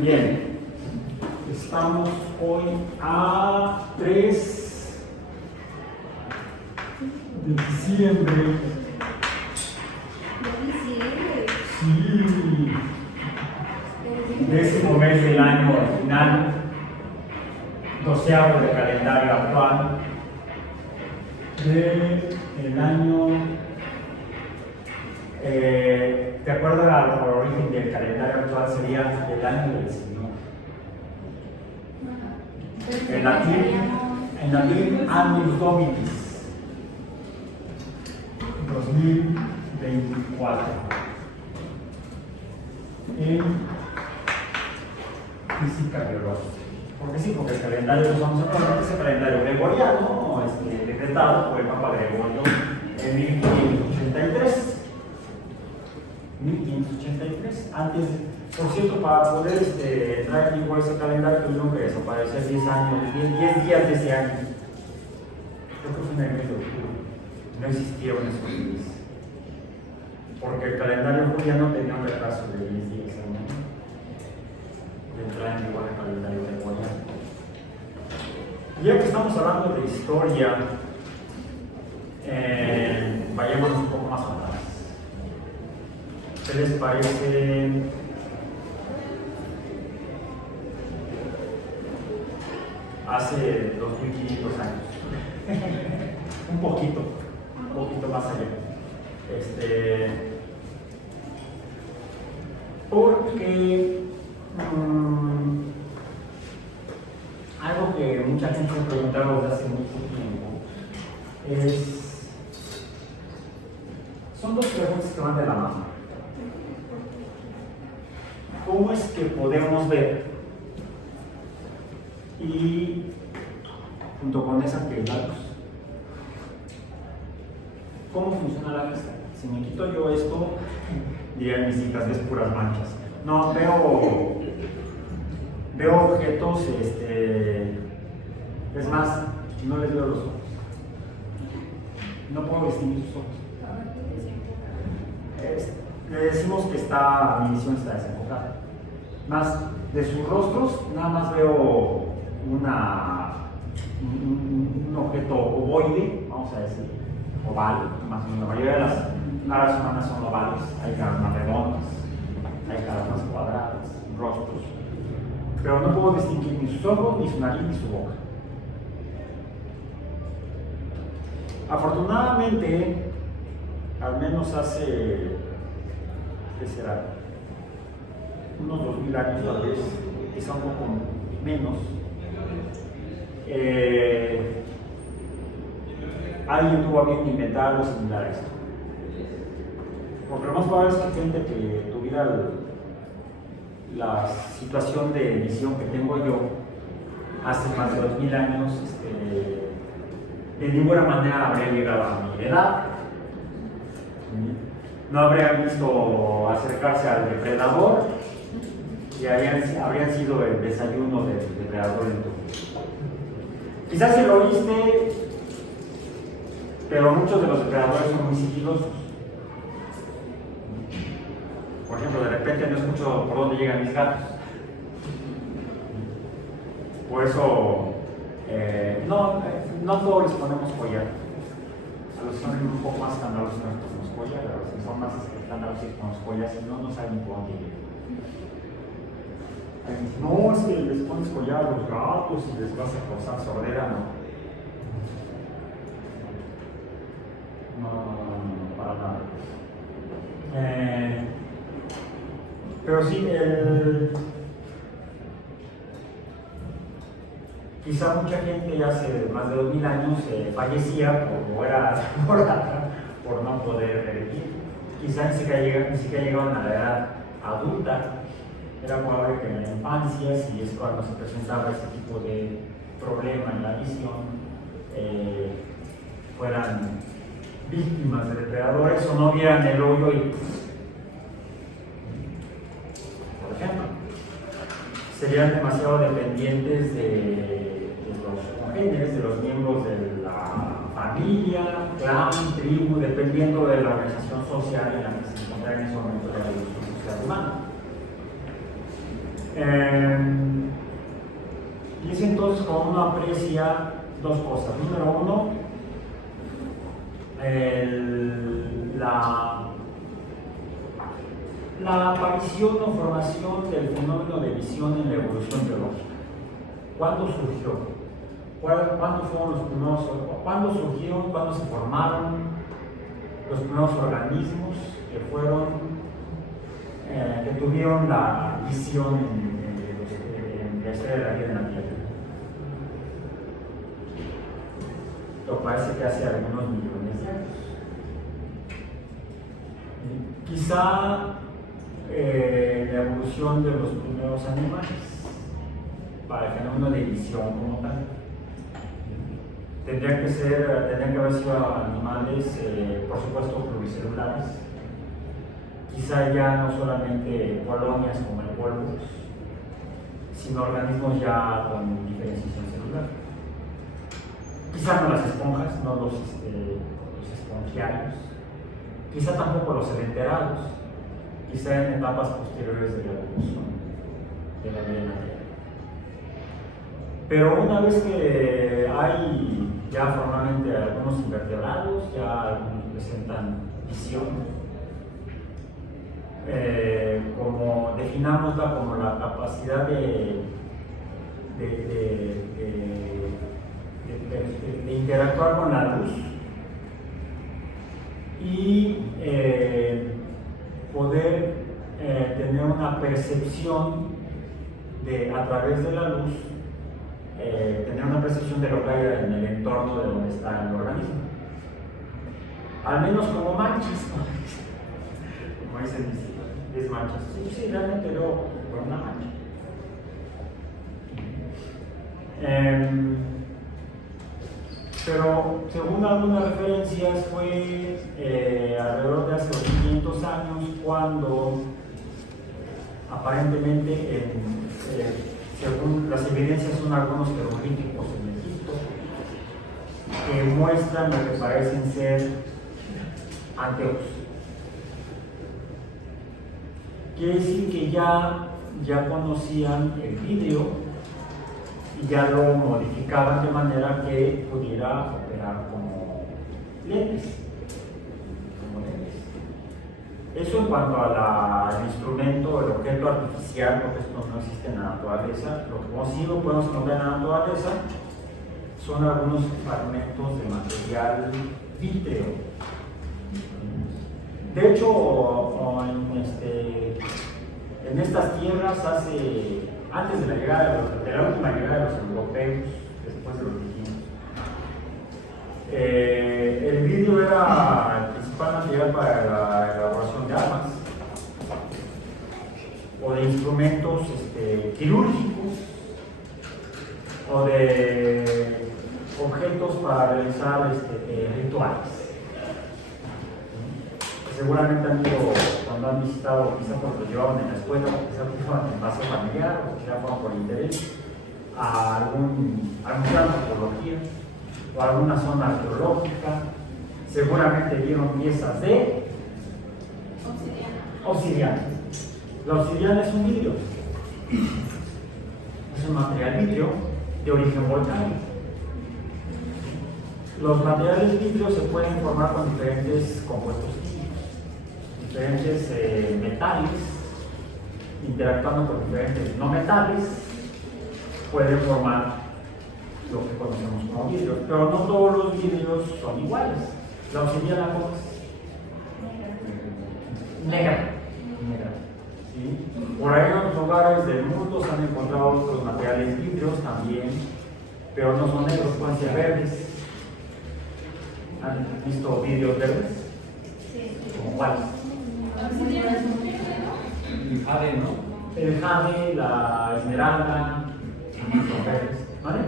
Bien, estamos hoy a 3 de diciembre. Sí. 10º mes del año final, 12º del calendario actual del año. De acuerdo al origen del calendario actual, sería el año del Señor. En latín, Annus Domini 2024. En física biológica. Porque sí, porque el calendario que usamos actualmente es el calendario gregoriano, decretado por el Papa Gregorio en 1583. 1583. Antes, por cierto, para poder entrar en vigor ese calendario tuvieron que desaparecer 10 días de ese año. Creo que fue en el mes de octubre. No existieron esos días. Porque el calendario juliano tenía un retraso de 10 días, ¿no? De entrar en vigor el calendario gregoriano. Ya que estamos hablando de historia, vayamos un poco más atrás. ¿Qué les parece? Hace 2500 años. un poquito más allá. Porque algo que mucha gente me ha preguntado desde hace mucho tiempo son dos preguntas que van de la mano. ¿Cómo es que podemos ver? Y junto con esa, ¿qué es la luz? ¿Cómo funciona la vista? Si me quito yo esto, dirían mis hijas, ves puras manchas. No, veo objetos, es más, no les veo los ojos. No puedo distinguir sus ojos. Le decimos que mi visión está desenfocada. Más de sus rostros, nada más veo un objeto ovoide, vamos a decir, oval, más o menos. La mayoría de las caras humanas son ovales, hay caras más redondas, hay caras más cuadradas, rostros. Pero no puedo distinguir ni sus ojos, ni su nariz, ni su boca. Afortunadamente, al menos hace, ¿qué será? Unos 2000 años tal vez, quizá un poco menos, alguien tuvo a bien inventar algo similar a esto. Porque lo más probable es que gente que tuviera la situación de visión que tengo yo hace más de 2000 años, de ninguna manera habría llegado a mi edad. No habrían visto acercarse al depredador y habrían sido el desayuno del depredador en tu vida. Quizás si lo viste, pero muchos de los depredadores son muy sigilosos. Por ejemplo, de repente no escucho por dónde llegan mis gatos. Por eso, no todos les ponemos collar. A los que son un poco más escandalosos no les ponemos collar, a los que son más escandalosos les ponemos collar, si no, no saben por dónde llegan. No, es que les pones collar a los gatos y les vas a causar sordera, no. No, para nada. Pero sí, quizá mucha gente hace más de 2000 años fallecía por no poder revivir. Quizá ni siquiera llegaban a la edad adulta. Era probable que en la infancia, si es cuando se presentaba este tipo de problema en la visión, fueran víctimas de depredadores o no vieran el hoyo y, por ejemplo, serían demasiado dependientes de los congéneres, de los miembros de la familia, clan, tribu, dependiendo de la organización social en la que se encontrara en ese momento de la evolución social humana. Y es entonces cuando uno aprecia dos cosas. Número uno, la aparición o formación del fenómeno de visión en la evolución biológica. ¿Cuándo surgió? ¿Cuándo fueron los primeros? ¿Cuándo surgieron? ¿Cuándo se formaron los primeros organismos que tuvieron la visión en la historia de la vida en la Tierra? Lo parece que hace algunos millones de años. Quizá la evolución de los primeros animales para el fenómeno de visión como tal. Tendrían que haber sido animales, por supuesto, pluricelulares. Quizá ya no solamente colonias como el polvo, sino organismos ya con diferenciación celular. Quizá no las esponjas, no los espongiarios. Quizá tampoco los sedenterados. Quizá en etapas posteriores de la evolución de la vida en la Tierra. Pero una vez que hay ya formalmente algunos invertebrados, ya algunos presentan visión, como definámosla como la capacidad de interactuar con la luz y poder tener una percepción a través de la luz, tener una percepción de lo que hay en el entorno de donde está el organismo. Al menos como manchas, como dicen mis manchas. Sí, realmente veo por una mancha. Pero según algunas referencias fue alrededor de hace 500 años cuando aparentemente según las evidencias son algunos jeroglíficos en Egipto que muestran lo que parecen ser anteojos. Quiere decir que ya conocían el vidrio y ya lo modificaban de manera que pudiera operar como lentes. Eso en cuanto al instrumento, el objeto artificial, porque esto no existe en la naturaleza. Lo que sí lo podemos encontrar en la naturaleza son algunos fragmentos de material vítreo. De hecho, en estas tierras antes de la última llegada de los europeos, después de los vikingos, el vidrio era el principal material para la elaboración de armas o de instrumentos quirúrgicos o de objetos para realizar rituales. Seguramente han ido, cuando han visitado, quizá porque lo llevaban en la escuela, o quizá fueron en base familiar, o quizá fueron por interés, a algún museo de antropología o a alguna zona arqueológica. Seguramente vieron piezas de obsidiana. La obsidiana es un vidrio, es un material vidrio de origen volcánico. Los materiales vidrios se pueden formar con diferentes compuestos químicos, diferentes metales, interactuando con diferentes no metales, pueden formar lo que conocemos como vidrio, pero no todos los vidrios son iguales. La obsidiana es negra. ¿Sí? Por ahí en otros lugares del mundo se han encontrado otros materiales vidrios también, pero no son negros, pueden ser verdes. ¿Han visto vidrios verdes? Sí. ¿Como cuáles? El jade, ¿no? El jade, la esmeralda, son verdes. ¿Vale?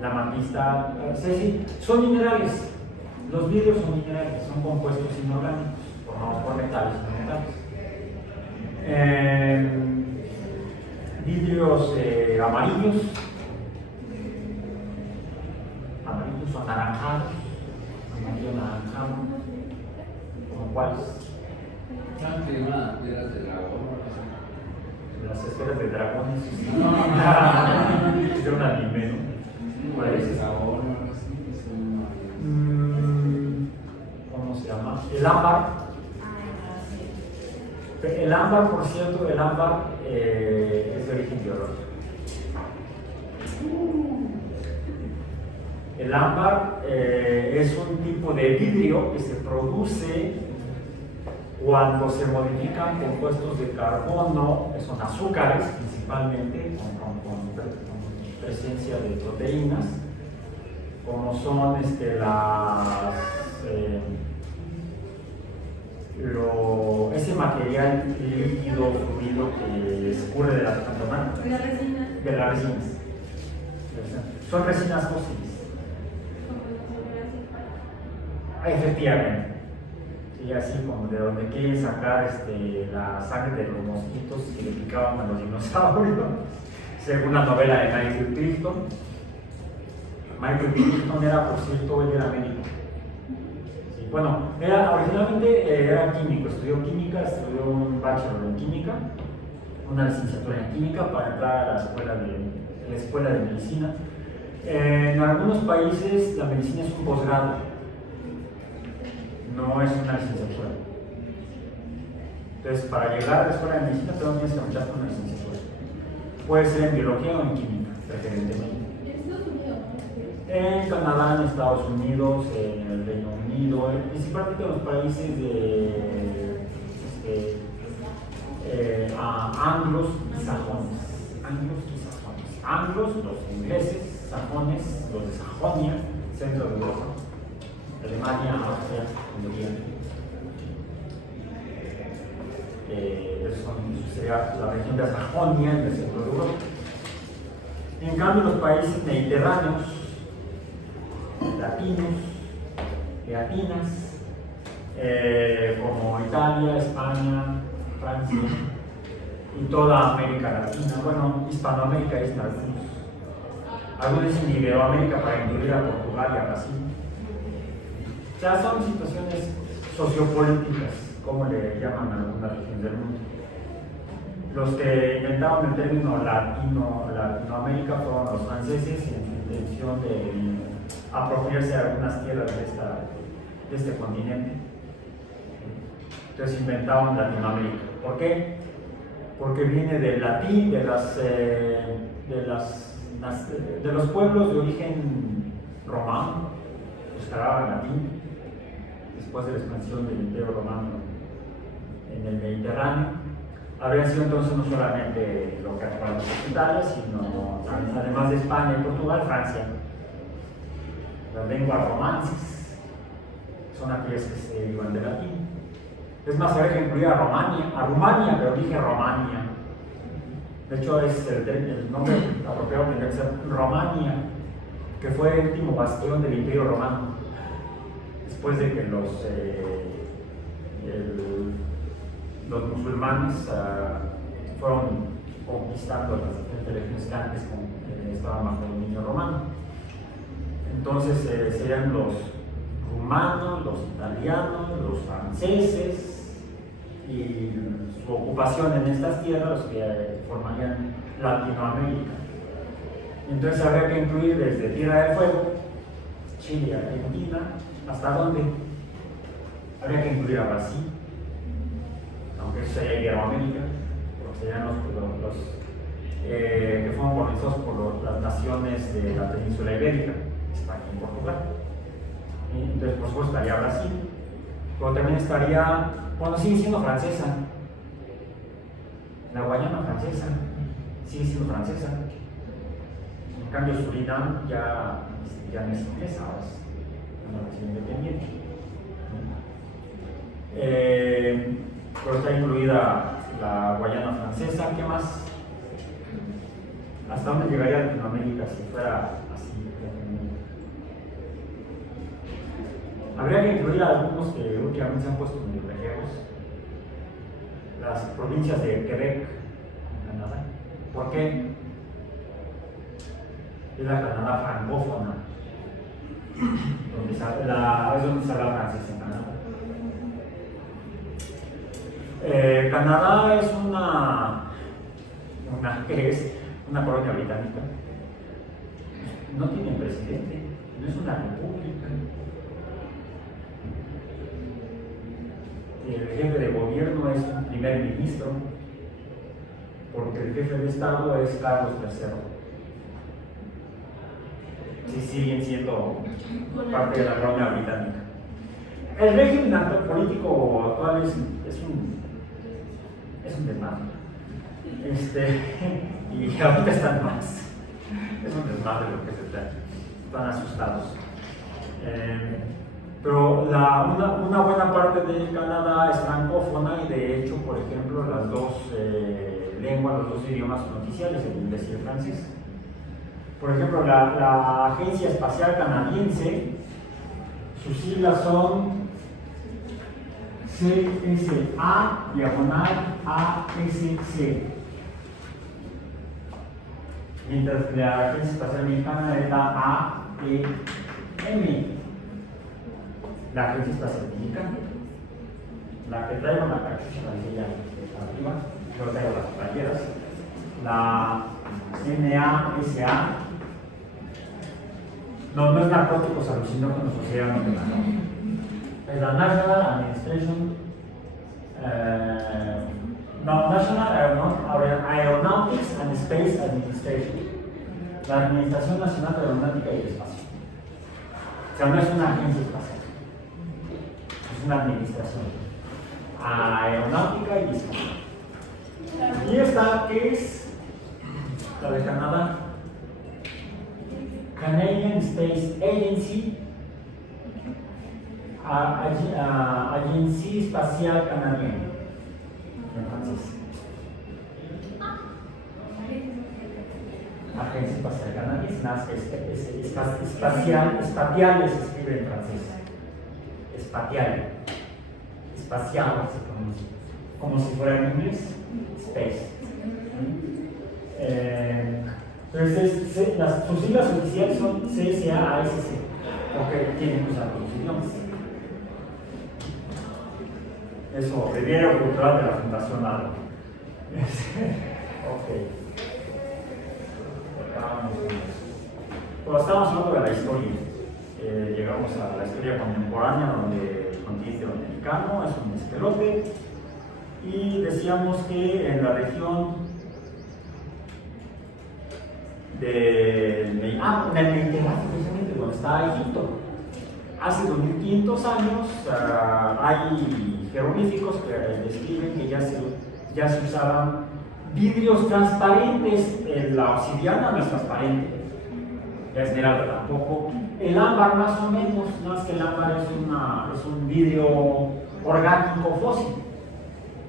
La amatista, sí, son minerales. Los vidrios son minerales, son compuestos inorgánicos, formados por metales y no metales. Vidrios amarillos o anaranjados, amarillo anaranjado, ¿como cuáles? ¿Saben que una piedra del dragón? las esferas de dragones. De un anime, ¿no? ¿Cuál es? ¿Cómo se llama? El ámbar. El ámbar, por cierto, el ámbar es de origen biológico. El ámbar es un tipo de vidrio que se produce cuando se modifican compuestos de carbono, que son azúcares principalmente, con presencia de proteínas, como son ese material líquido, fluido que escurre de las plantas, ¿De la resina? de las resinas. Son resinas fósiles. Efectivamente. Y así como de donde quieren sacar la sangre de los mosquitos que le picaban a los dinosaurios, según la novela de Michael Crichton. Michael Crichton era, por cierto, él era médico. Sí, bueno, originalmente era químico, estudió química, estudió un bachelor en química, una licenciatura en química para entrar a la escuela de medicina. En algunos países la medicina es un posgrado, no es una licenciatura. Entonces, para llegar a la escuela de medicina, tienes que luchar con una licenciatura. Puede ser en biología o en química, preferentemente. ¿En Estados Unidos? En Canadá, en Estados Unidos, en el Reino Unido, principalmente en los países anglos y sajones. Anglos, los ingleses, sajones, los de Sajonia, centro de Europa, Alemania, Austria, Hungría. Eso sería la región de Sajonia en el centro de Europa. En cambio, los países mediterráneos, latinas, como Italia, España, Francia y toda América Latina, bueno, Hispanoamérica es algunos dicen Iberoamérica para incluir a Portugal y a Brasil. Ya son situaciones sociopolíticas, como le llaman a algunas regiones del mundo. Los que inventaron el término Latinoamérica fueron los franceses en su intención de apropiarse de algunas tierras de este continente. Entonces inventaron Latinoamérica. ¿Por qué? Porque viene del latín, de los pueblos de origen romano, los que hablaban latín, después de la expansión del Imperio Romano en el Mediterráneo. Habría sido entonces no solamente lo que actualmente es Italia, sino además de España y Portugal, Francia. Las lenguas romances son aquellas que se derivan del latín. Es más, habría que incluir a Rumania, pero dije Romania. De hecho, el nombre apropiado tendría que ser Romania, que fue el último bastión del Imperio Romano, después de que los musulmanes fueron conquistando las diferentes regiones que antes estaban bajo dominio romano. Entonces serían los rumanos, los italianos, los franceses y su ocupación en estas tierras los que formarían Latinoamérica. Entonces habría que incluir desde Tierra del Fuego, Chile, Argentina, ¿hasta dónde? Habría que incluir a Brasil, aunque eso sería Iberoamérica, porque serían los que fueron colonizados por las naciones de la península ibérica, España y Portugal. Entonces, por supuesto, estaría Brasil, pero también estaría, bueno, sigue siendo francesa, la Guayana francesa, sigue siendo francesa. En cambio, Surinam ya no es inglesa, ahora es una nación independiente. Pero está incluida la Guayana francesa. ¿Qué más? ¿Hasta dónde llegaría Latinoamérica si fuera así? Habría que incluir a algunos que últimamente se han puesto muy lejanos. Las provincias de Quebec, en Canadá. ¿Por qué? Es la Canadá francófona, es donde se habla francés en Canadá. Canadá es que es una colonia británica, no tiene presidente, no es una república. El jefe de gobierno es un primer ministro, porque el jefe de Estado es Carlos III. Sí, siguen siendo parte de la colonia británica. El régimen político actual es un desmadre. Y ahorita están más. Es un desmadre lo que se trae. Están asustados. Pero una buena parte de Canadá es francófona y de hecho, por ejemplo, las dos lenguas, los dos idiomas oficiales, el inglés y el francés. Por ejemplo, la Agencia Espacial Canadiense, sus siglas son CSA/ASC. Mientras que la Agencia Espacial Mexicana es la AEM. La Agencia Espacial Mexicana. La que traigo la cachucha, la que ya está arriba, yo traigo las playeras. La NASA. No es narcóticos alucinógenos, o sea, no es la National Administration, National Aeronautics and Space Administration, la Administración Nacional de Aeronáutica y Espacio. O sea, no es una agencia espacial, es una administración aeronáutica y espacio. Y esta que es la de Canadá, Canadian Space Agency, Agencia Espacial Canadienne, en francés. Agencia Espacial Canadiense, espacial se escribe en francés. Espacial se pronuncia, como si fuera en inglés, space. Entonces, sus siglas oficiales son CSA/ASC, porque tienen que usar los idiomas. Eso, Riviera Cultural de la Fundación ADO. Ok. Bueno, estamos hablando de la historia. Llegamos a la historia contemporánea, donde el continente americano es un esquelote. Y decíamos que en la región en el Mediterráneo, precisamente donde está Egipto, hace 2500 años hay jeroglíficos que describen que ya se usaban vidrios transparentes. La obsidiana no es transparente, la esmeralda tampoco, el ámbar más o menos, más que el ámbar es un vidrio orgánico fósil,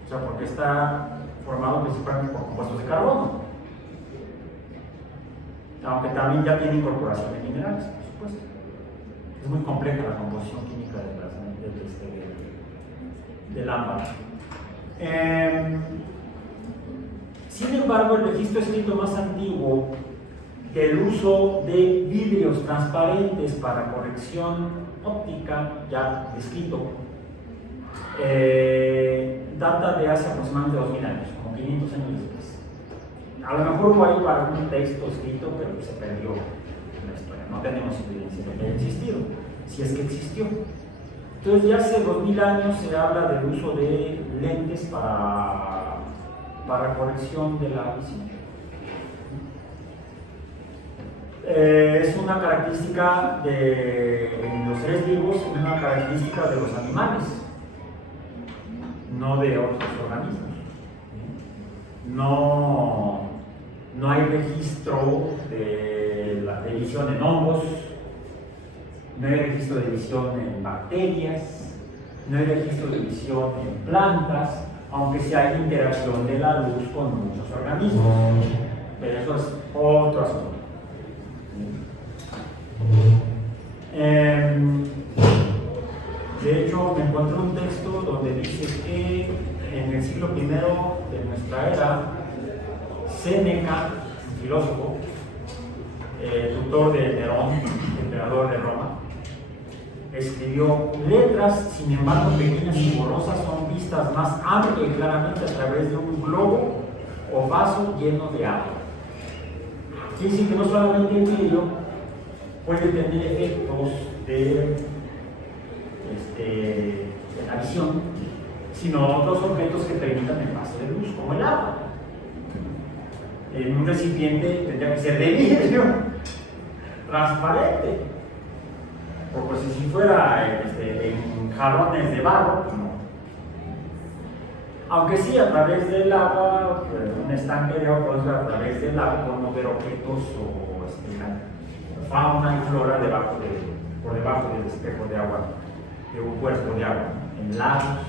o sea, porque está formado principalmente por compuestos de carbono, aunque también ya tiene incorporación de minerales, por supuesto. Es muy compleja la composición química del ámbar. Sin embargo, el registro escrito más antiguo del uso de vidrios transparentes para corrección óptica, ya descrito, data de hace aproximadamente 2000 años, como 500 años después. A lo mejor hubo ahí algún texto escrito, pero se perdió en la historia. No tenemos evidencia de que haya existido, si es que existió. Entonces, ya hace 2000 años se habla del uso de lentes para corrección de la visión. Es una característica en los seres vivos, una característica de los animales, no de otros organismos. No hay registro de visión en hongos, no hay registro de visión en bacterias, no hay registro de visión en plantas, aunque sí hay interacción de la luz con muchos organismos. Pero eso es otro asunto. De hecho, me encontré un texto donde dice que en el siglo I de nuestra era, Séneca, un filósofo, tutor de Nerón, emperador de Roma, escribió: letras, sin embargo pequeñas y borrosas, son vistas más amplia y claramente a través de un globo o vaso lleno de agua. Quiere decir que no solamente el medio puede tener efectos de la visión, sino otros objetos que permitan el paso de luz, como el agua. En un recipiente tendría que ser de vidrio, transparente, porque si fuera en jarrones de barro, pues no. Aunque sí, a través del agua, un estanque de agua, a través del agua podemos ver objetos o fauna y flora por debajo del espejo de agua, de un cuerpo de agua, en lagos.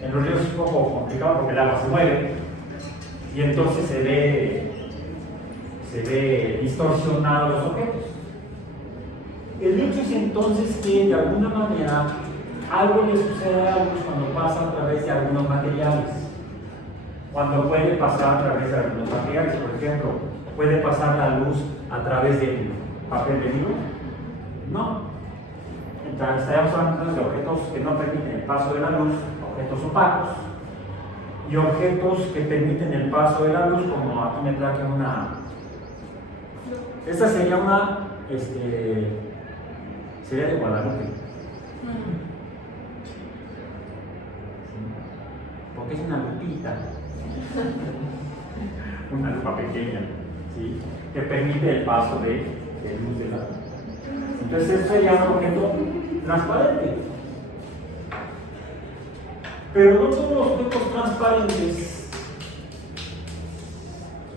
En los ríos es un poco complicado porque el agua se mueve y entonces se ve distorsionado los objetos. El hecho es entonces que de alguna manera algo le sucede a la luz cuando pasa a través de algunos materiales. Cuando puede pasar a través de algunos materiales, por ejemplo, ¿puede pasar la luz a través del papel de vidrio? No. Entonces, estaríamos hablando de objetos que no permiten el paso de la luz, objetos opacos, y objetos que permiten el paso de la luz, como aquí me traje una. Esta sería una. Sería de Guadalupe. Porque es una lupita, una lupa pequeña, ¿sí? Que permite el paso de luz de la luz. Entonces, esto sería un objeto transparente. Pero no todos los objetos transparentes,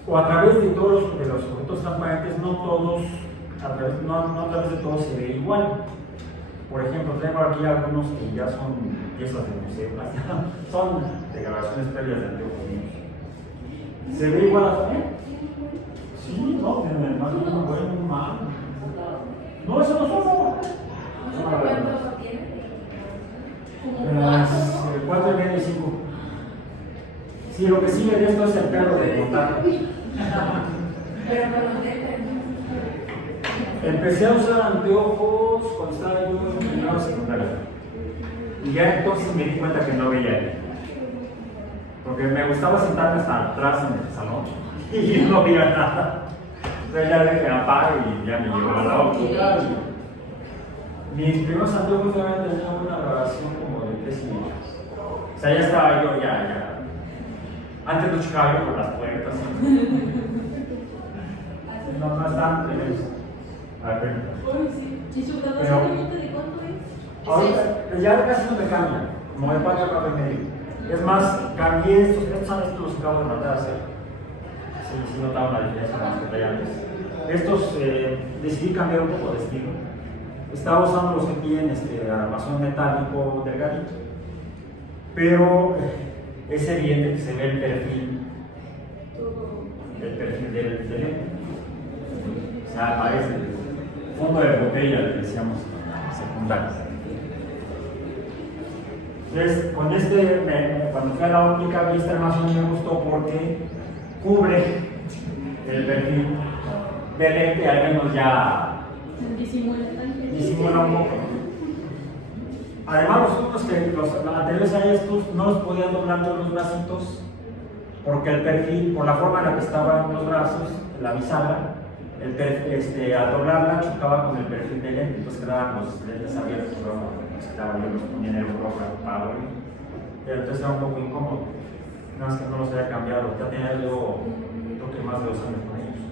o a través de todos los objetos transparentes, no a través de todos se ve igual. Por ejemplo, tengo aquí algunos que ya son piezas de museo, son de grabaciones previas de antiguos. ¿Se ve igual a también? Sí, no, tiene más de un buen mal. No, eso no son. 4,5 y 5. Sí, lo que sigue de esto es el perro de montaña. Empecé a usar anteojos cuando estaba yo en primero secundaria. Y ya entonces me di cuenta que no veía bien. Porque me gustaba sentarme hasta atrás en el salón y no veía nada. Entonces ya dije apague y ya me llevó a la óptica. Mis primeros anteojos ya tenían una grabación como de 3,5. O sea, ya estaba yo, ya. Antes no chocaba yo por las puertas. No estaban tremendos. A ver, pero ahorita ya casi no me cambia, como de 4 a 4,5. Es más, cambié estos los acabo de mandar a hacer. Sí, notaba una diferencia con los que traía antes. Estos decidí cambiar un poco de estilo. Estaba usando los que tienen armazón metálico delgadito, pero es evidente que se ve el perfil del lente. O sea, parece el fondo de botella, le decíamos secundario. Entonces, con cuando fui a la óptica, vi esta armazón y me gustó porque cubre el perfil del lente, al menos ya disimula un poco. Además, los anteriores a estos no los podían doblar todos los bracitos porque el perfil, por la forma en la que estaban los brazos, la bisagra, al doblarla chocaba con el perfil del lente, entonces quedaban los lentes abiertos, yo los ponía en el ojo para dormir. Entonces era un poco incómodo, nada más que no los había cambiado, ya tenía yo creo que más de 2 años con ellos.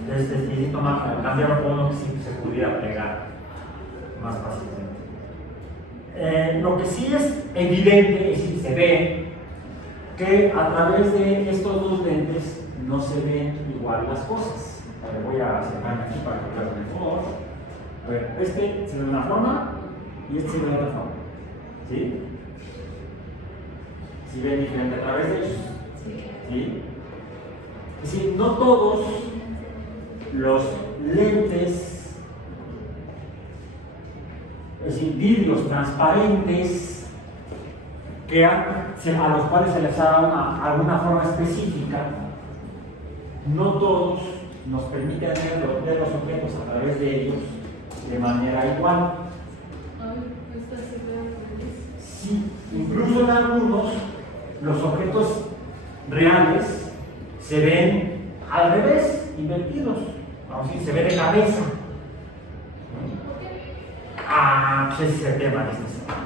Entonces necesito cambiarlo por uno que sí se pudiera pegar más fácilmente. Lo que sí es evidente, es decir, se ve que a través de estos dos lentes no se ven igual las cosas. A ver, voy a acercarme aquí para que vean mejor. A ver, este se ve de una forma y este se ve de otra forma. ¿Sí? ¿Sí ven diferente a través de ellos? ¿Sí? Es decir, no todos los lentes, es decir, vidrios transparentes a los cuales se les ha dado alguna forma específica, no todos nos permiten ver los objetos a través de ellos de manera igual. Sí, incluso en algunos los objetos reales se ven al revés, invertidos. Vamos a decir, se ve de cabeza. Pues ese es el tema de esta semana.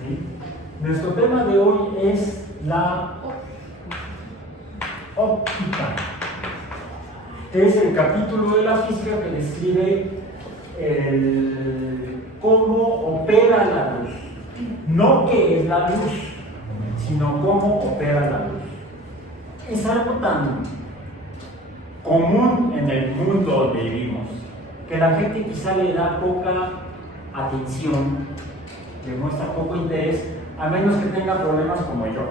¿Sí? Nuestro tema de hoy es la óptica. Es el capítulo de la física que describe cómo opera la luz. No qué es la luz, sino cómo opera la luz. Es algo tan común en el mundo donde vivimos que la gente quizá le da poca atención, le muestra poco interés, a menos que tenga problemas como yo,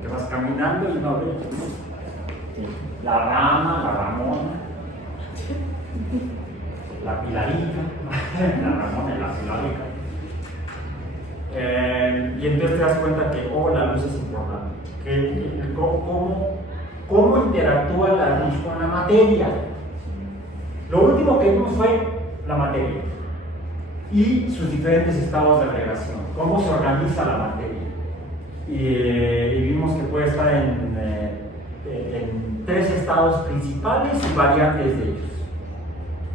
que vas caminando y no ves la rama, la ramona, la pilarica, la ramona y la pilarica. Y entonces te das cuenta que la luz es importante, cómo interactúa la luz con la materia. Lo último que vimos fue la materia y sus diferentes estados de relación, cómo se organiza la materia. Y vimos que puede estar en 3 estados principales y variantes de ellos: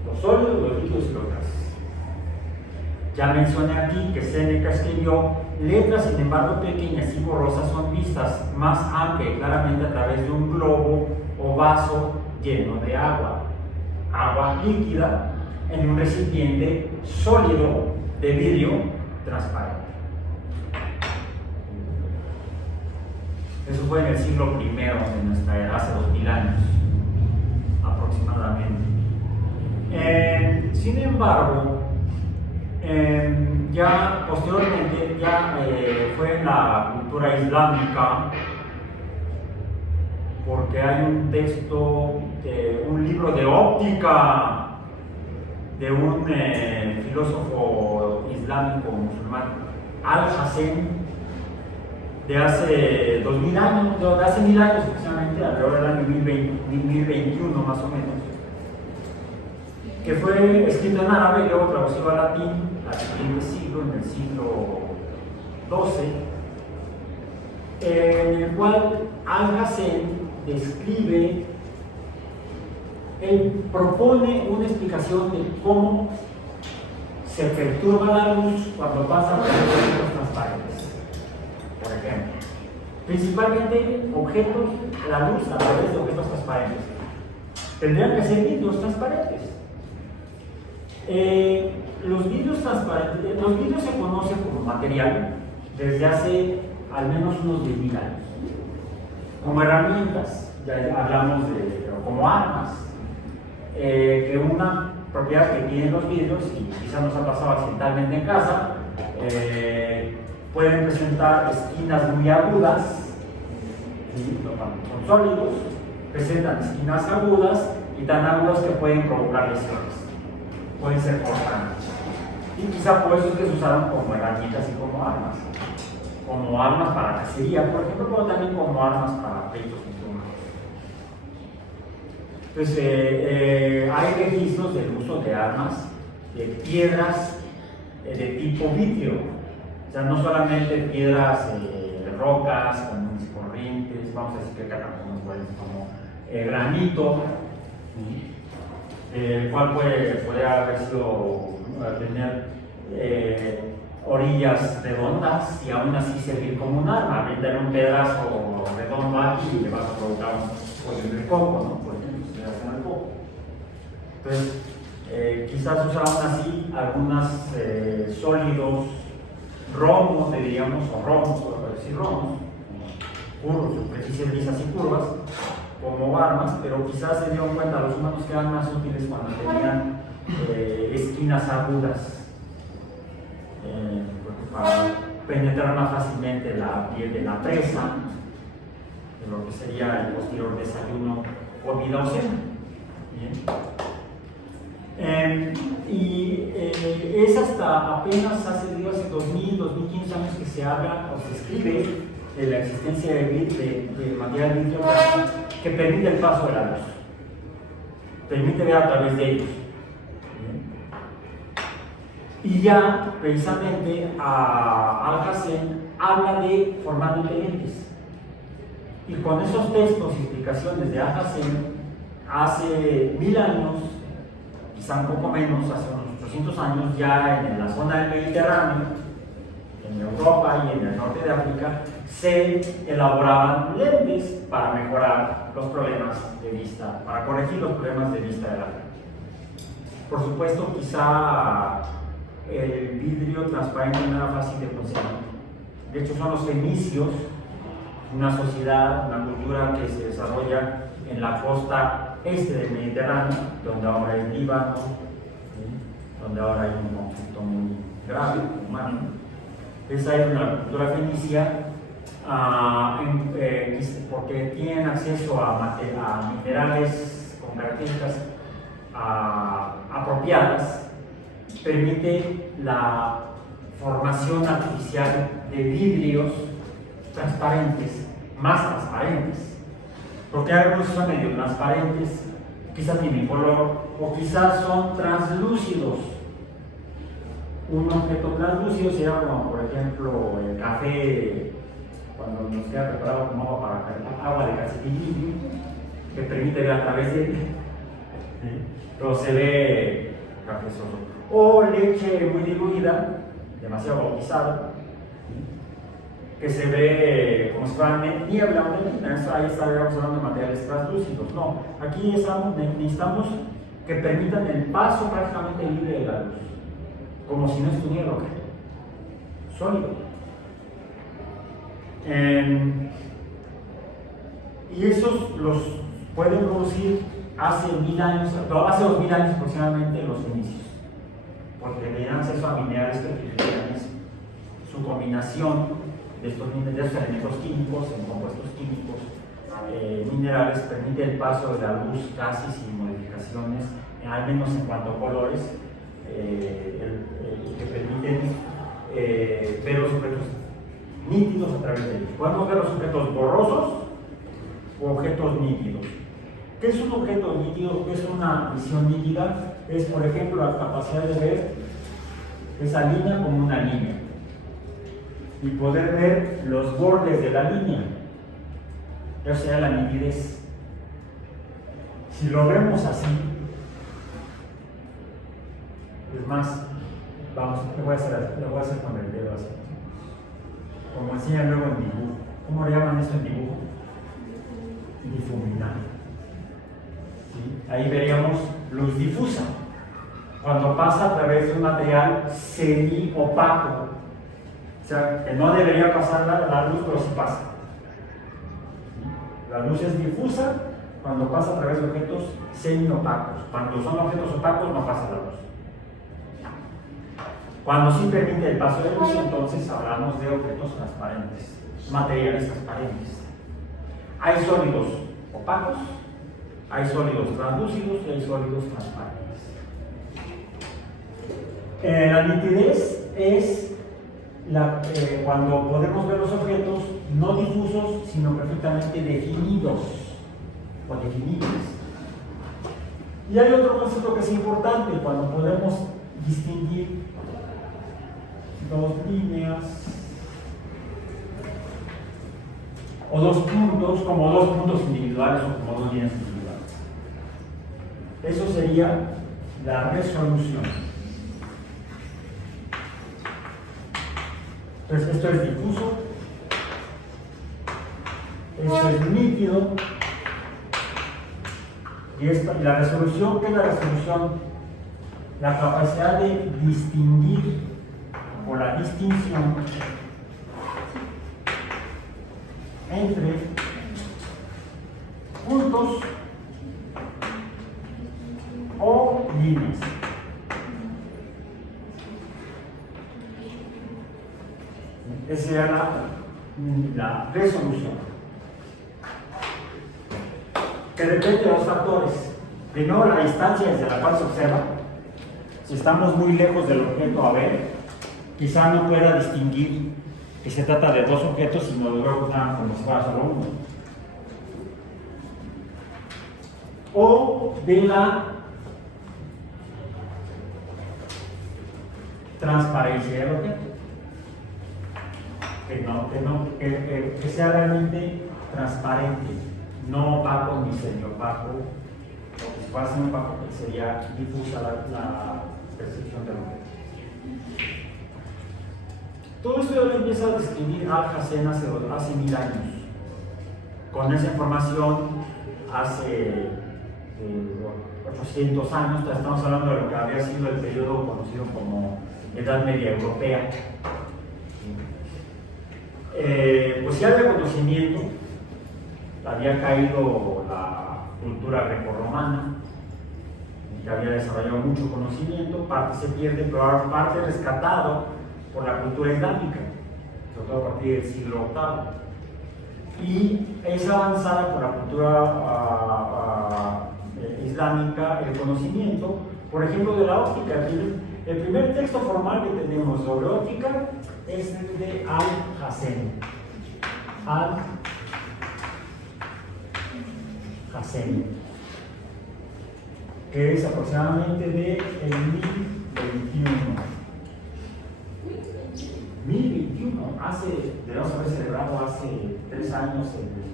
los sólidos, los líquidos y los gases. Ya mencioné aquí que Séneca escribió: letras, sin embargo, pequeñas y borrosas son vistas más amplia y claramente a través de un globo o vaso lleno de agua líquida en un recipiente sólido de vidrio transparente. Eso fue en el siglo I de nuestra era, hace 2000 años aproximadamente. Sin embargo, ya posteriormente fue en la cultura islámica, porque hay un texto, un libro de óptica de un filósofo islámico musulmán, Al-Hazen, de hace 2000 años, de hace 1000 años aproximadamente, alrededor del año 1021 más o menos, que fue escrito en árabe y luego traducido al latín al siguiente siglo, en el siglo XII, en el cual Al-Hazen describe, él propone una explicación de cómo se perturba la luz cuando pasa por objetos transparentes. Por ejemplo, principalmente objetos, la luz a través de objetos transparentes. Tendrían que ser vidrios transparentes. Los vidrios se conocen como material desde hace al menos unos 10.000 años. Como herramientas, ya hablamos como armas, que una propiedad que tienen los vidrios, y quizás nos ha pasado accidentalmente en casa, pueden presentar esquinas muy agudas, ¿sí? Son sólidos, presentan esquinas agudas y tan agudas que pueden provocar lesiones, pueden ser cortantes. Y quizá por eso es que se usaron como herramientas y como armas para cacería, por ejemplo, pero también como armas para pleitos humanos. Entonces, hay registros del uso de armas, de piedras de tipo vitrio, o sea, no solamente piedras, rocas comunes y corrientes, vamos a decir que carbonos como granito, el cual puede haber sido, tener orillas redondas y aún así servir como un arma. Meter un pedazo redondo aquí y le vas a provocar un de coco, ¿no? Por ejemplo, si le hacen al coco. Entonces, quizás usaban así algunos sólidos romos, diríamos, o romos, curvos, superficies lisas y curvas, como armas, pero quizás se dieron cuenta los humanos que eran más útiles cuando tenían esquinas agudas, para penetrar más fácilmente la piel de la presa, de lo que sería el posterior desayuno, comida o cena. Es hasta apenas hace 2000, 2015 años que se habla o se escribe de la existencia de material vitrio que permite el paso de la luz, permite ver a través de ellos. Y ya precisamente Al-Hazen habla de formatos de lentes. Y con esos textos y explicaciones de Alhazen, hace 1000 años, quizá un poco menos, hace unos 800 años, ya en la zona del Mediterráneo, en Europa y en el norte de África, se elaboraban lentes para mejorar los problemas de vista, para corregir los problemas de vista de la gente. Por supuesto, quizá el vidrio transparente no era fácil de conseguir. De hecho, son los fenicios, una sociedad, una cultura que se desarrolla en la costa este del Mediterráneo, donde ahora es Líbano, donde ahora hay un conflicto muy grave, humano. Esa es una cultura fenicia, porque tienen acceso a minerales con características apropiadas, permite la formación artificial de vidrios transparentes, más transparentes, porque algunos son medio transparentes, quizás tienen color, o quizás son translúcidos. Un objeto translúcido sería como, por ejemplo, el café, cuando nos queda preparado como agua de calcetín, que permite ver a través de él, pero se ve cafezoso. O leche muy diluida, demasiado bautizada, que se ve como si fuera niebla o neblina. Ahí estaríamos hablando de materiales translúcidos. No, aquí necesitamos que permitan el paso prácticamente libre de la luz, como si no estuviera el objeto sólido. Y esos los pueden producir hace 2000 años aproximadamente los fenicios, porque tenían acceso a minerales fertilizantes. Su combinación de estos elementos químicos en compuestos químicos minerales permite el paso de la luz casi sin modificaciones, al menos en cuanto a colores, que permiten ver los objetos nítidos a través de ellos. Podemos ver los objetos borrosos o objetos nítidos. ¿Qué es un objeto nítido? ¿Qué es una visión nítida? Es, por ejemplo, la capacidad de ver esa línea como una línea y poder ver los bordes de la línea. Eso sería la nitidez. Si lo vemos así, es más, lo voy a hacer con el dedo así, como enseñan luego en dibujo. ¿Cómo le llaman esto en dibujo? Difuminar. ¿Sí? Ahí veríamos luz difusa, cuando pasa a través de un material semi-opaco. O sea, que no debería pasar la luz, pero sí pasa. ¿Sí? La luz es difusa cuando pasa a través de objetos semi-opacos. Cuando son objetos opacos no pasa la luz. Cuando sí permite el paso de luz, entonces hablamos de objetos transparentes, materiales transparentes. Hay sólidos opacos, hay sólidos translúcidos y hay sólidos transparentes. La nitidez es cuando podemos ver los objetos no difusos, sino perfectamente definidos o definibles. Y hay otro concepto que es importante cuando podemos distinguir dos líneas o dos puntos como dos puntos individuales o como dos líneas individuales. Eso sería la resolución. Entonces, esto es difuso, esto es nítido, y la resolución, ¿qué es la resolución? La capacidad de distinguir o la distinción entre puntos o líneas. Esa era la resolución, que depende de los factores. Primero, la distancia desde la cual se observa. Si estamos muy lejos del objeto a ver, quizá no pueda distinguir que se trata de dos objetos, sino de luego como si fuera solo uno. O de la transparencia del objeto. Que sea realmente transparente, no opaco ni semiopaco, porque si fuera semiopaco pues sería difusa la percepción de lo que es. Todo esto ya lo empieza a describir Alhazen hace 1000 años. Con esa información, hace 800 años, estamos hablando de lo que había sido el periodo conocido como Edad Media Europea. Pues ya había conocimiento, había caído la cultura grecorromana, que había desarrollado mucho conocimiento, parte se pierde, pero ahora parte rescatado por la cultura islámica, sobre todo a partir del siglo VIII. Y es avanzada por la cultura islámica el conocimiento, por ejemplo, de la óptica. El primer texto formal que tenemos sobre óptica es el de Alhazen. Alhazen, que es aproximadamente de el 1021, debemos haber celebrado hace 3 años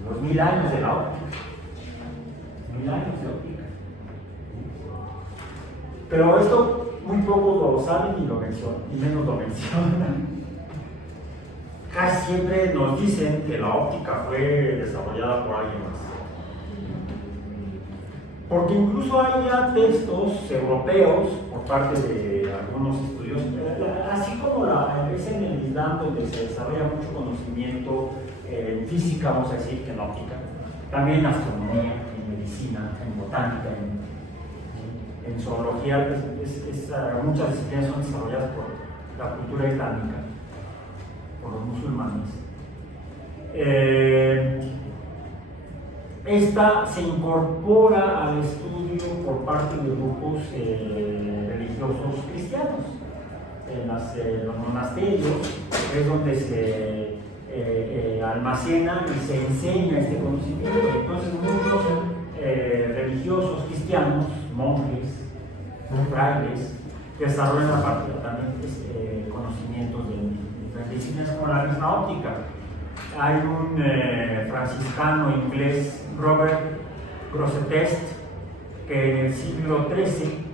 los 1000 años de la óptica. 1000 años de óptica. Pero esto muy pocos lo saben y menos lo mencionan. Casi siempre nos dicen que la óptica fue desarrollada por alguien más. Porque incluso hay ya textos europeos por parte de algunos estudiosos, así como es en el Islam donde se desarrolla mucho conocimiento en física, vamos a decir, que en óptica, también en astronomía, en medicina, en botánica, en zoología, muchas disciplinas son desarrolladas por la cultura islámica, por los musulmanes. Esta se incorpora al estudio por parte de grupos religiosos cristianos. En los monasterios es donde se almacena y se enseña este conocimiento. Entonces muchos religiosos cristianos, monjes, frailes, desarrollan a partir también conocimientos de diferentes disciplinas como la misma óptica. Hay un franciscano inglés, Robert Grosseteste, que en el siglo XIII,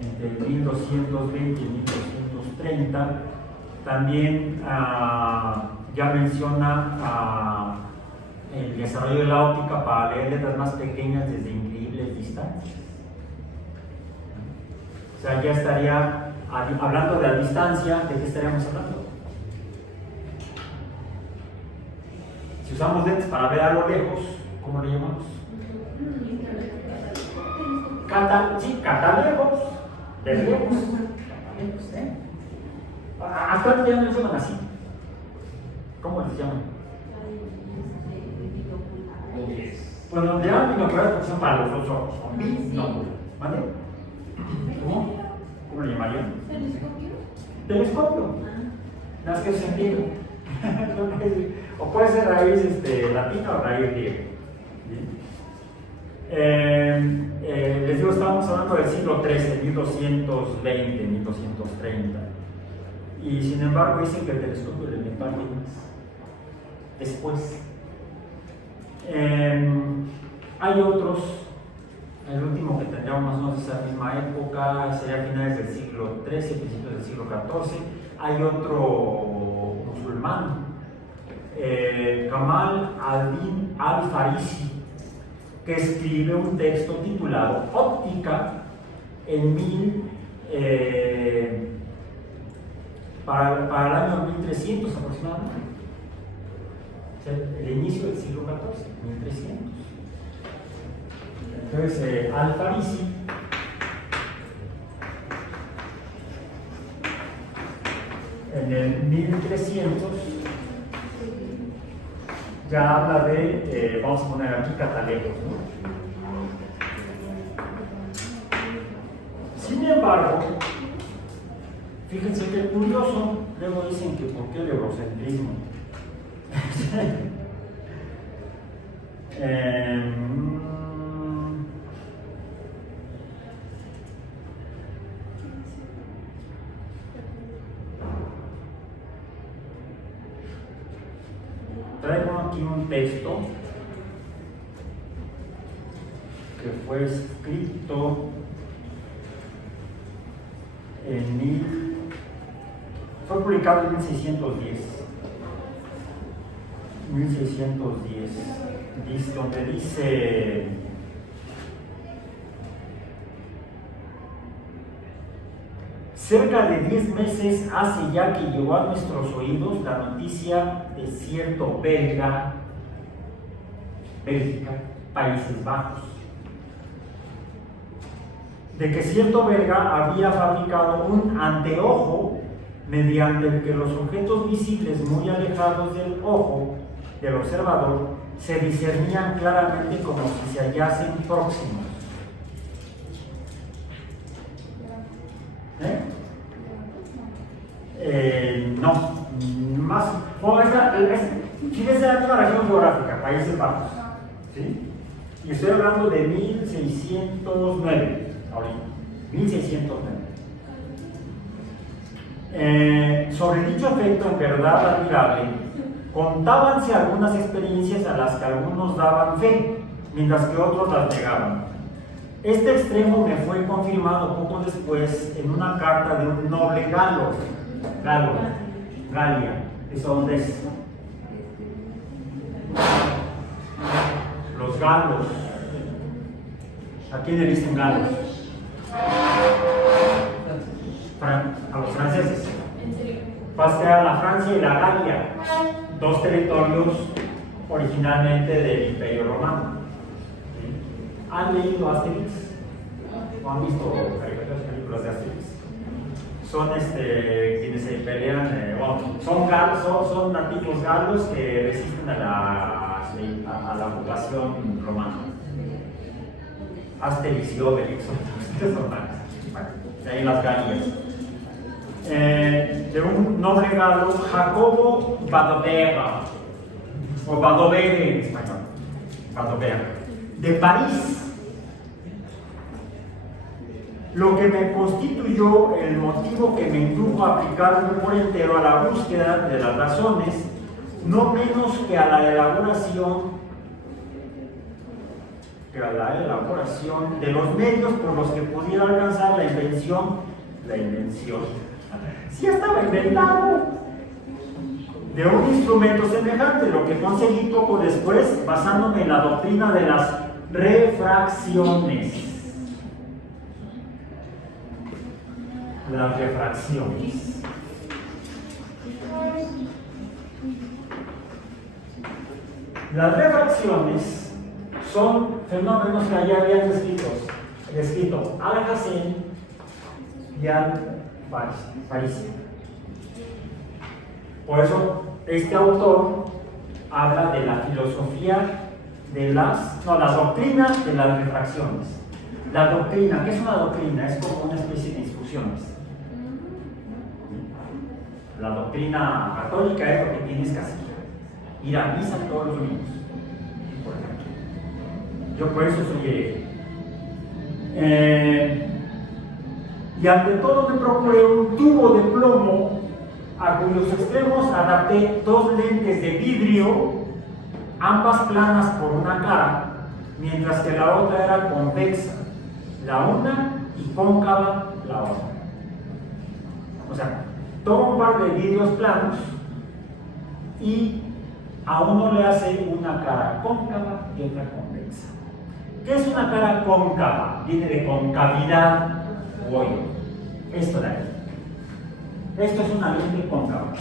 entre 1220 y 1230, también ya menciona el desarrollo de la óptica para leer letras más pequeñas desde increíbles distancias. O sea, ya estaría hablando de la distancia, ¿de qué estaríamos hablando? Si usamos lentes para ver a lo lejos, ¿cómo le llamamos? Catalejos, de lejos. Hasta ya no les llaman así. ¿Cómo les llaman? Bueno, le llaman binoculares porque son para los dos ojos. ¿Vale? ¿Cómo le llamarían? Telescopio. Nada más que sentido. O puede ser raíz latina o raíz griega. Les digo, estamos hablando del siglo XIII, 1220, 1230. Y sin embargo dicen que el telescopio le inventó alguien más después. Hay otros, el último que tendríamos más o menos esa misma época sería a finales del siglo XIII, principios del siglo XIV. Hay otro musulmán, Kamal al-Din al-Farisi, que escribe un texto titulado Óptica para el año 1300 aproximadamente, o sea, el inicio del siglo XIV, 1300. Entonces, al-Farisi en el 1300 ya habla de, vamos a poner aquí catalejos, ¿no? Sin embargo, fíjense que curioso, luego dicen que por qué el eurocentrismo. Traigo aquí un texto que fue escrito fue publicado en 1610. 1610, donde dice: cerca de 10 meses hace ya que llegó a nuestros oídos la noticia de cierto belga, Bélgica, Países Bajos, de que cierto belga había fabricado un anteojo mediante el que los objetos visibles muy alejados del ojo del observador se discernían claramente como si se hallasen próximos. No, más. Fíjense, es una región geográfica, Países Bajos, ¿sí? Y estoy hablando de 1609, ahorita, 1609. Sobre dicho efecto, en verdad admirable, contábanse algunas experiencias a las que algunos daban fe, mientras que otros las negaban. Este extremo me fue confirmado poco después en una carta de un noble Galia, ¿eso dónde es? Los galos. ¿A quién le dicen galos? A los franceses. Pastear la Francia y la Galia, dos territorios originalmente del Imperio Romano. ¿Han leído Asterix? ¿O han visto películas de Asterix? Son quienes se pelean, son nativos galos que resisten a la ocupación romana. Asterix y Obelix son de ahí las Galias. De un noble galo, Jacobo Badobera, o Badobere en español, Badobera, de París. Lo que me constituyó el motivo que me indujo a aplicarme por entero a la búsqueda de las razones, no menos que a la elaboración de los medios por los que pudiera alcanzar la invención, si estaba inventado, de un instrumento semejante, lo que conseguí poco después, basándome en la doctrina de las refracciones. Las refracciones. Las refracciones son fenómenos que ya habían descrito Alhazen y Al-Farisi. Por eso este autor habla de la filosofía de la doctrina de las refracciones. La doctrina, ¿qué es una doctrina? Es como una especie de instrucciones. La doctrina católica es lo que tienes que hacer: ir a misa todos los domingos, por ejemplo. Yo por eso soy hereje. Y ante todo me procuré un tubo de plomo a cuyos extremos adapté dos lentes de vidrio, ambas planas por una cara, mientras que la otra era convexa, la una, y cóncava la otra. O sea, toma un par de vidrios planos y a uno le hace una cara cóncava y otra convexa. ¿Qué es una cara cóncava? Viene de concavidad o hoyo. Esto de aquí. Esto es una lente cóncava.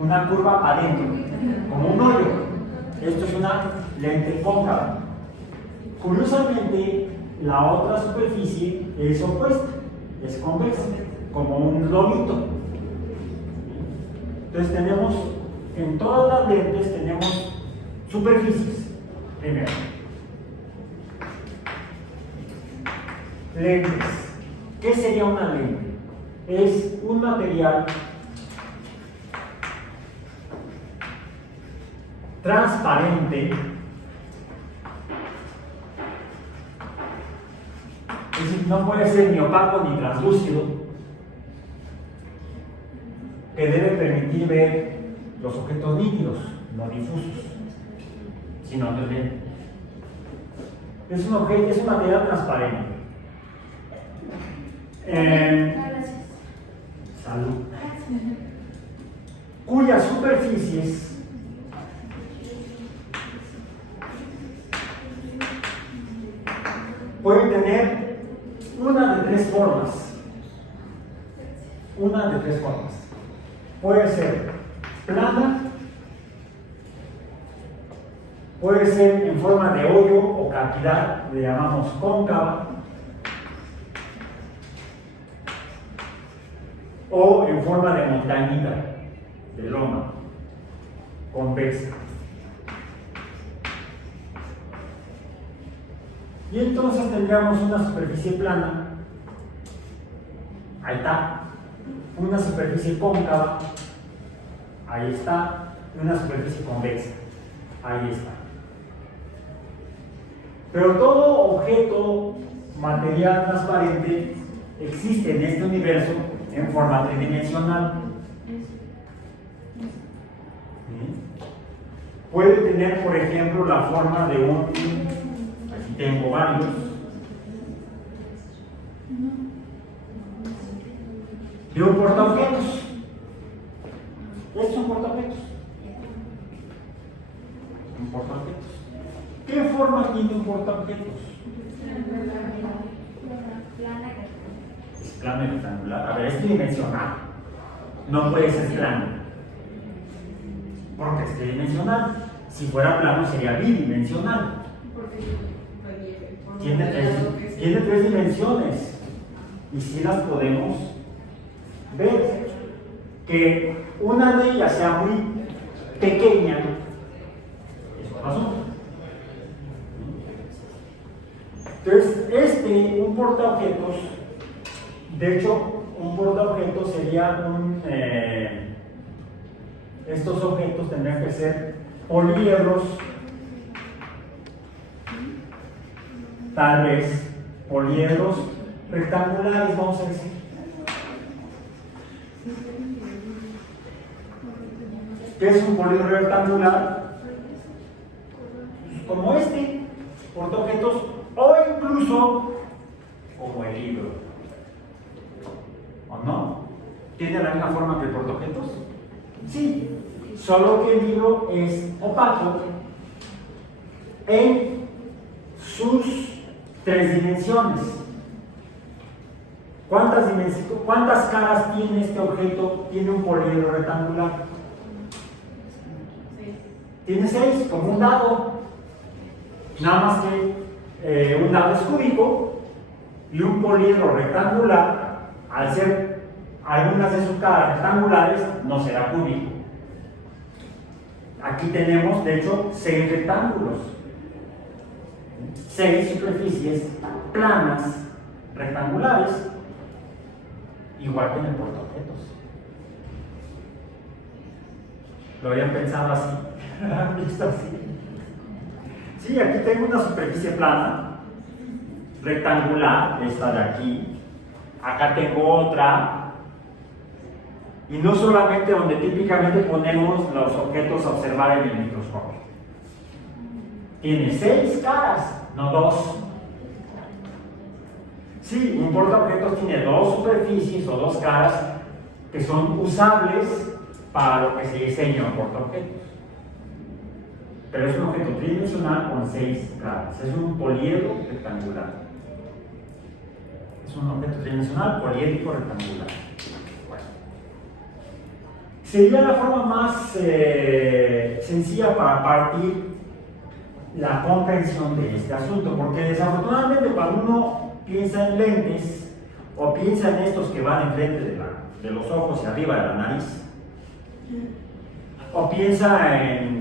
Una curva para adentro, como un hoyo. Esto es una lente cóncava. Curiosamente, la otra superficie es opuesta. Es convexa, como un lobito. Entonces tenemos, en todas las lentes tenemos superficies. Primero, lentes. ¿Qué sería una lente? Es un material transparente, es decir, no puede ser ni opaco ni translúcido, que debe permitir ver los objetos nítidos, no difusos, sino Es un objeto, es un material transparente. Salud. Cuyas superficies pueden tener una de tres formas. Una de tres formas. Puede ser plana, puede ser en forma de hoyo o cavidad, le llamamos cóncava, o en forma de montañita, de loma, convexa. Y entonces tendríamos una superficie plana, ahí está, una superficie cóncava, ahí está, y una superficie convexa, ahí está. Pero todo objeto material transparente existe en este universo en forma tridimensional. Puede tener, por ejemplo, la forma de un, aquí tengo varios, de un portaobjetos. Estos son portaobjetos. Un portaobjetos. ¿Qué forma tiene un portaobjetos? Es plano y rectangular. A ver, es tridimensional. No puede ser plano. Porque es tridimensional. Si fuera plano sería bidimensional. Tiene tres dimensiones. Y si las podemos ver. Que una de ellas sea muy pequeña es otro asunto. Entonces, un portaobjetos, de hecho, un portaobjetos sería estos objetos tendrían que ser poliedros, tal vez poliedros rectangulares, vamos a decir. ¿Qué es un poliedro rectangular? Como portaobjetos, o incluso como el libro. ¿O no? ¿Tiene la misma forma que el portaobjetos? Sí, solo que el libro es opaco en sus tres dimensiones. ¿Cuántas caras tiene este objeto? Tiene un poliedro rectangular. Tiene 6, como un dado. Nada más que un dado es cúbico y un poliedro rectangular, al ser algunas de sus caras rectangulares, no será cúbico. Aquí tenemos, de hecho, 6 rectángulos, 6 superficies planas rectangulares, igual que en el portaobjetos. ¿Lo habían pensado así? ¿Visto así? Sí, aquí tengo una superficie plana, rectangular, esta de aquí. Acá tengo otra. Y no solamente donde típicamente ponemos los objetos a observar en el microscopio. Tiene 6 caras, no 2. Sí, un portaobjetos tiene 2 superficies o 2 caras que son usables para lo que se diseña un portaobjetos. Pero es un objeto tridimensional con 6 caras. Es un poliedro rectangular. Es un objeto tridimensional poliédrico rectangular. Bueno. Sería la forma más sencilla para partir la comprensión de este asunto, porque desafortunadamente cuando uno piensa en lentes o piensa en estos que van enfrente de los ojos y arriba de la nariz, o piensa en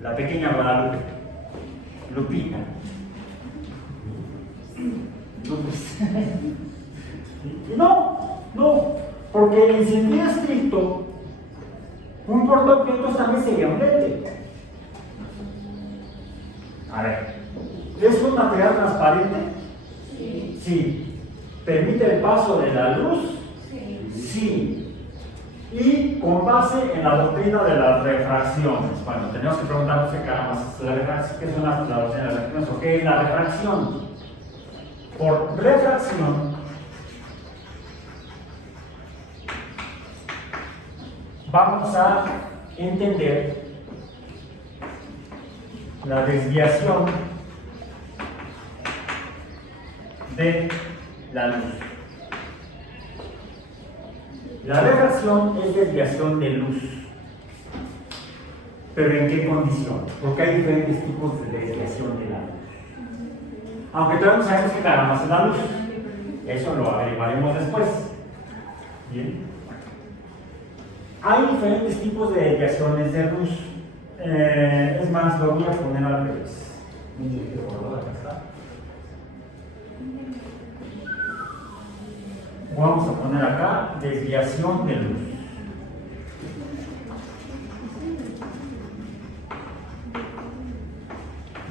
la pequeña Guadalupe, Lupita. No, porque en sentido estricto, un portaobjetos también sería un lente. A ver, ¿es un material transparente? Sí. ¿Permite el paso de la luz? Sí. Y con base en la doctrina de las refracciones, bueno, tenemos que preguntarnos qué caramba es la refracción, qué son la doctrina de las refracciones o qué es la refracción. Por refracción vamos a entender la desviación de la luz. La refracción es desviación de luz. ¿Pero en qué condición? Porque hay diferentes tipos de desviación de la luz. Aunque todavía no sabemos qué caramba es la luz. Eso lo averiguaremos después. Bien. Hay diferentes tipos de desviaciones de luz. Es más, lo voy a poner al revés. Vamos a poner acá desviación de luz.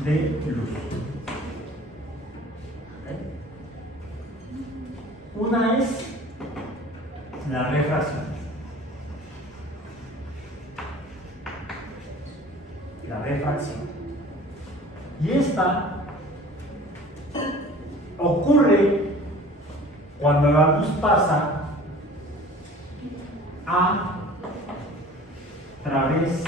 De luz. ¿Okay? Una es la refracción. La refracción. Y esta ocurre cuando la luz pasa a través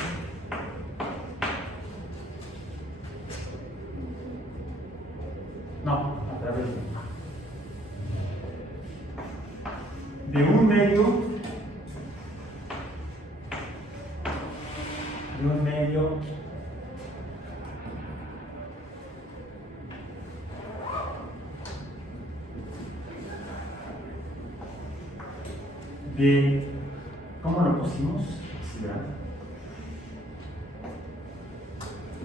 de un medio de, ¿cómo lo pusimos?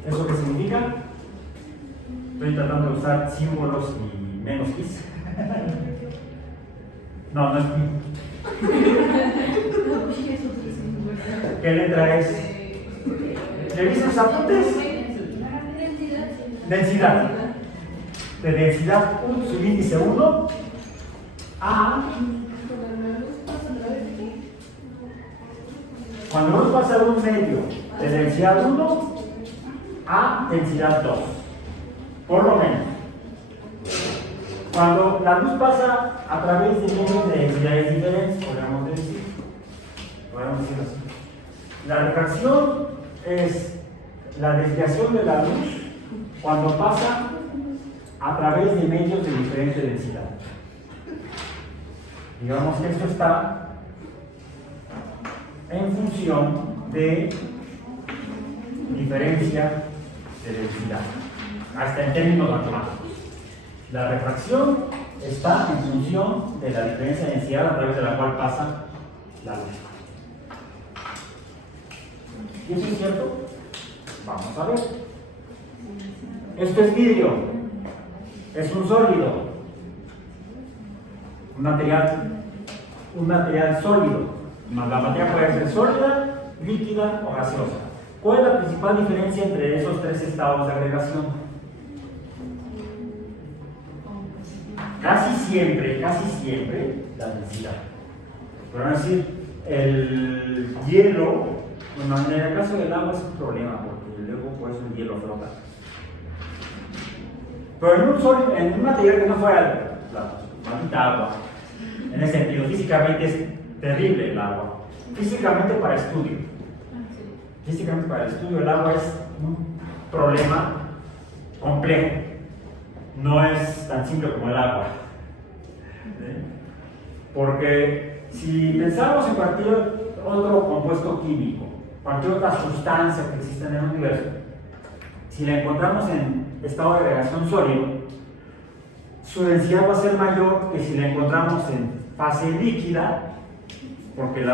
¿Eso qué significa? Estoy tratando de usar símbolos y menos is. No, no es pi. ¿Qué letra es? ¿Revisa los apuntes? Densidad. De densidad subíndice 1 a... Cuando la luz pasa de un medio de densidad 1 a densidad 2, por lo menos. Cuando la luz pasa a través de medios de densidades diferentes, podríamos decir así. La refracción es la desviación de la luz cuando pasa a través de medios de diferente densidad. Digamos que esto está en función de diferencia de densidad, hasta en términos matemáticos. La refracción está en función de la diferencia de densidad a través de la cual pasa la luz. ¿Y eso es cierto? Vamos a ver. Esto es vidrio, es un sólido, un material sólido. La materia puede ser sólida, líquida o gaseosa. ¿Cuál es la principal diferencia entre esos tres estados de agregación? Casi siempre, la densidad. Pero es decir, el hielo, bueno, en el caso del agua es un problema, porque luego por eso el hielo flota. Pero en un material que no fuera la agua, en ese sentido, físicamente es terrible el agua. Físicamente para estudio. El agua es un problema complejo. No es tan simple como el agua. Porque si pensamos en cualquier otro compuesto químico, cualquier otra sustancia que exista en el universo, si la encontramos en estado de agregación sólido, su densidad va a ser mayor que si la encontramos en fase líquida, porque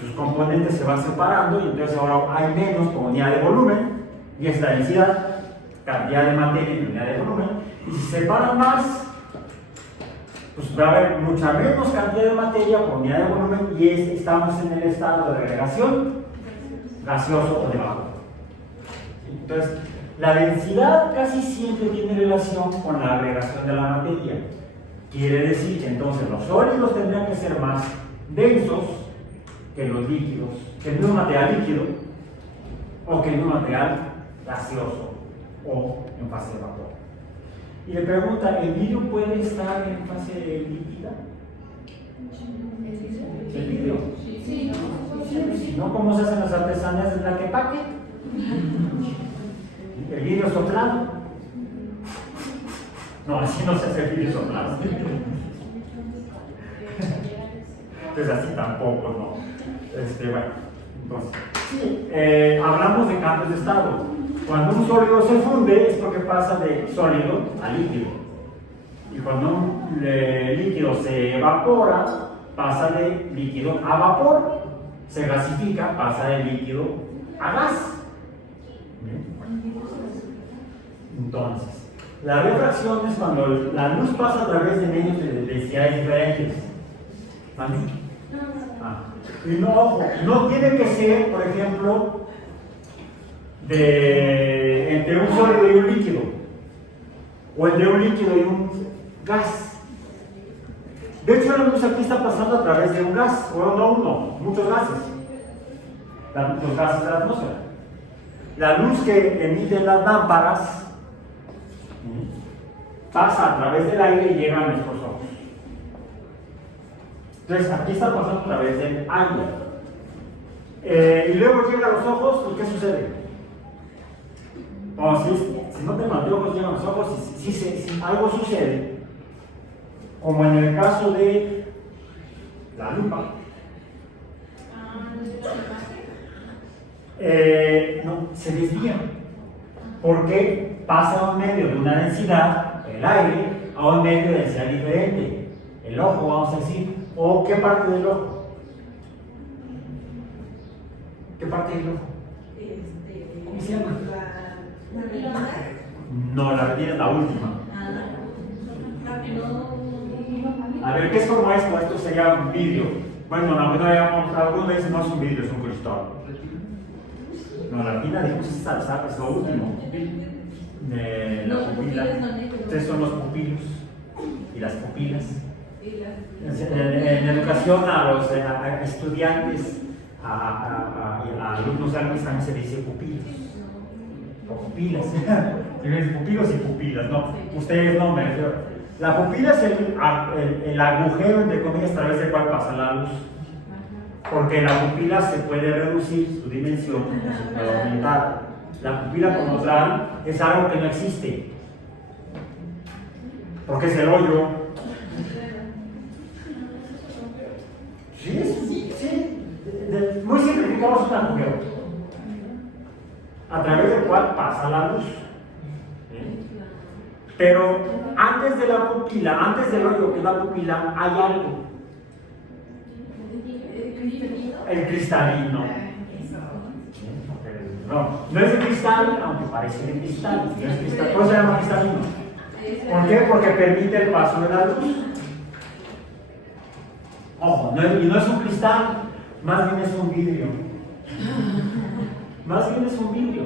sus componentes se van separando y entonces ahora hay menos por unidad de volumen, y es la densidad, cantidad de materia en unidad de volumen, y si se separan más, pues va a haber mucha menos cantidad de materia por unidad de volumen y estamos en el estado de agregación gaseoso o de vapor. Entonces, la densidad casi siempre tiene relación con la agregación de la materia. Quiere decir que entonces los sólidos tendrían que ser más densos que los líquidos, que el mismo material líquido o que el mismo material gaseoso o en fase de vapor. Y le pregunta, ¿el vidrio puede estar en fase líquida? ¿El vidrio? Sí, Si no, ¿cómo se hacen las artesanías de la quepaque? El vidrio soplado. No, así no se hace el vidrio soplado. Entonces así tampoco, ¿no? Bueno, entonces, sí, hablamos de cambios de estado. Cuando un sólido se funde es porque pasa de sólido a líquido. Y cuando un líquido se evapora, pasa de líquido a vapor. Se gasifica, pasa de líquido a gas. Entonces, la refracción es cuando la luz pasa a través de medios de densidades diferentes. ¿Vale? Y no, no tiene que ser, por ejemplo, entre un sólido y un líquido, o entre un líquido y un gas. De hecho, la luz aquí está pasando a través de un gas, o no uno, muchos gases, los gases de la atmósfera. La luz que emiten las lámparas pasa a través del aire y llega a nuestros ojos. Entonces, aquí está pasando a través del aire. Y luego llega a los ojos, ¿y qué sucede? Si no tengo anteojos, llegan a los ojos, si algo sucede, como en el caso de la lupa, no, se desvía, porque pasa a un medio de una densidad, el aire, a un medio de densidad diferente, el ojo, vamos a decir, o ¿qué parte del ojo? ¿Qué parte del ojo? ¿Cómo se llama? No, la retina es la última. A ver, ¿qué es como esto? Esto sería un vidrio. Bueno, algunos veces no es un vidrio, es un cristal. No, la retina, digamos, es lo último. La pupila. Ustedes son los pupilos y las pupilas. En educación a los estudiantes, a alumnos también se dice pupilos o pupilas. Pupilos y pupilas, no. Ustedes no, me refiero. La pupila es el agujero, entre comillas, a través del cual pasa la luz. Porque la pupila se puede reducir su dimensión, se puede aumentar. La pupila como tal es algo que no existe. Porque es el hoyo. Sí. Muy simplificado es un agujero, a través del cual pasa la luz. Pero antes de la pupila, antes del hoyo que es la pupila, hay algo. El cristalino. No es de cristal, aunque parece de cristal. No es cristal. ¿Por qué se llama cristalino? ¿Por qué? Porque permite el paso de la luz. Ojo, y no es un cristal, más bien es un vidrio. Más bien es un vidrio.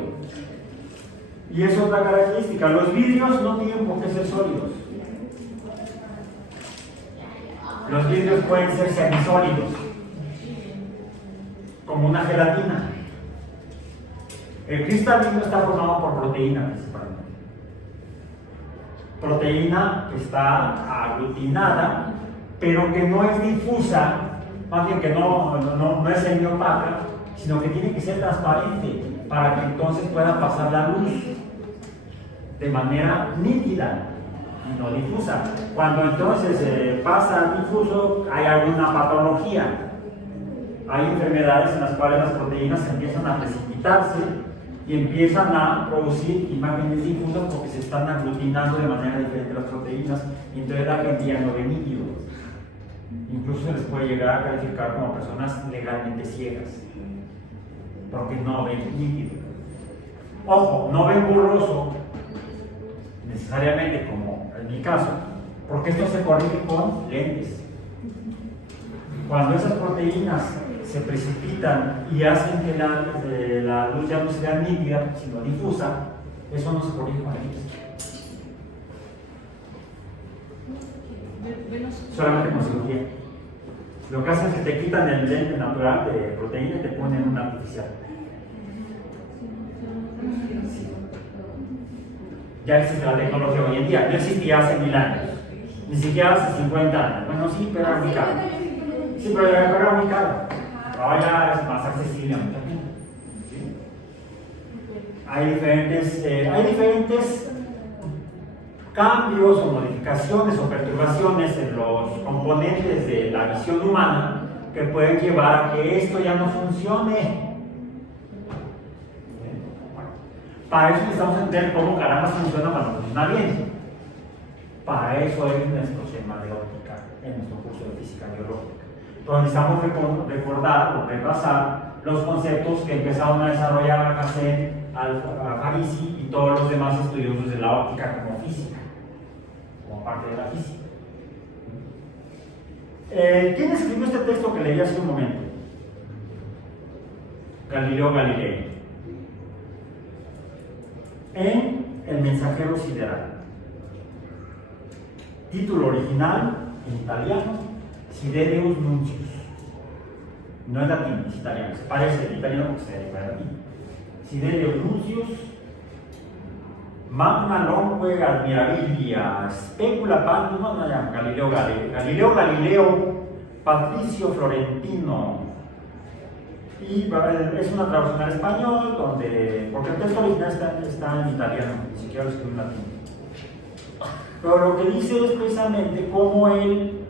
Y es otra característica. Los vidrios no tienen por qué ser sólidos. Los vidrios pueden ser semisólidos, como una gelatina. El cristalino está formado por proteína principalmente. Proteína que está aglutinada, pero que no es difusa, más bien que no es semiopaca, sino que tiene que ser transparente para que entonces pueda pasar la luz de manera nítida y no difusa. Cuando entonces pasa difuso, hay alguna patología. Hay enfermedades en las cuales las proteínas empiezan a precipitarse y empiezan a producir imágenes difusas porque se están aglutinando de manera diferente las proteínas y entonces la gente ya no ve nítido. Incluso se les puede llegar a calificar como personas legalmente ciegas porque no ven nítido. Ojo, no ven borroso necesariamente como en mi caso, porque esto se corrige con lentes. Cuando esas proteínas se precipitan y hacen que la luz ya no sea nítida, sino difusa, eso no se corrige con lentes. Solamente con cirugía. Lo que hacen es que te quitan el lente natural de proteína y te ponen una artificial. Sí. Ya existe la tecnología hoy en día, no existía hace 1000 años, ni siquiera hace 50 años. Bueno, sí, pero era muy caro. Sí, pero era muy caro. Ahora ya es más accesible a mucha gente. ¿Sí? Hay diferentes cambios o modificaciones o perturbaciones en los componentes de la visión humana que pueden llevar a que esto ya no funcione. Para eso necesitamos entender cómo caramba funciona para funcionar bien. Para eso es nuestro tema de óptica en nuestro curso de física biológica. Entonces necesitamos recordar o repasar los conceptos que empezaron a desarrollar Alhazen, Al-Farisi y todos los demás estudiosos de la óptica como física, como parte de la física. ¿Quién escribió este texto que leí hace un momento? Galileo Galilei. En El mensajero sideral. Título original en italiano: Siderius Nuncius. No es latín, es italiano. Se parece al italiano porque se deriva de latín. Siderius Nuncius, magna lonque admirabilia specula pandum, no llama Galileo Galileo Patricio Florentino. Y es una traducción al español, porque el texto original está en italiano, ni siquiera lo escribe en latín. Pero lo que dice es precisamente cómo él,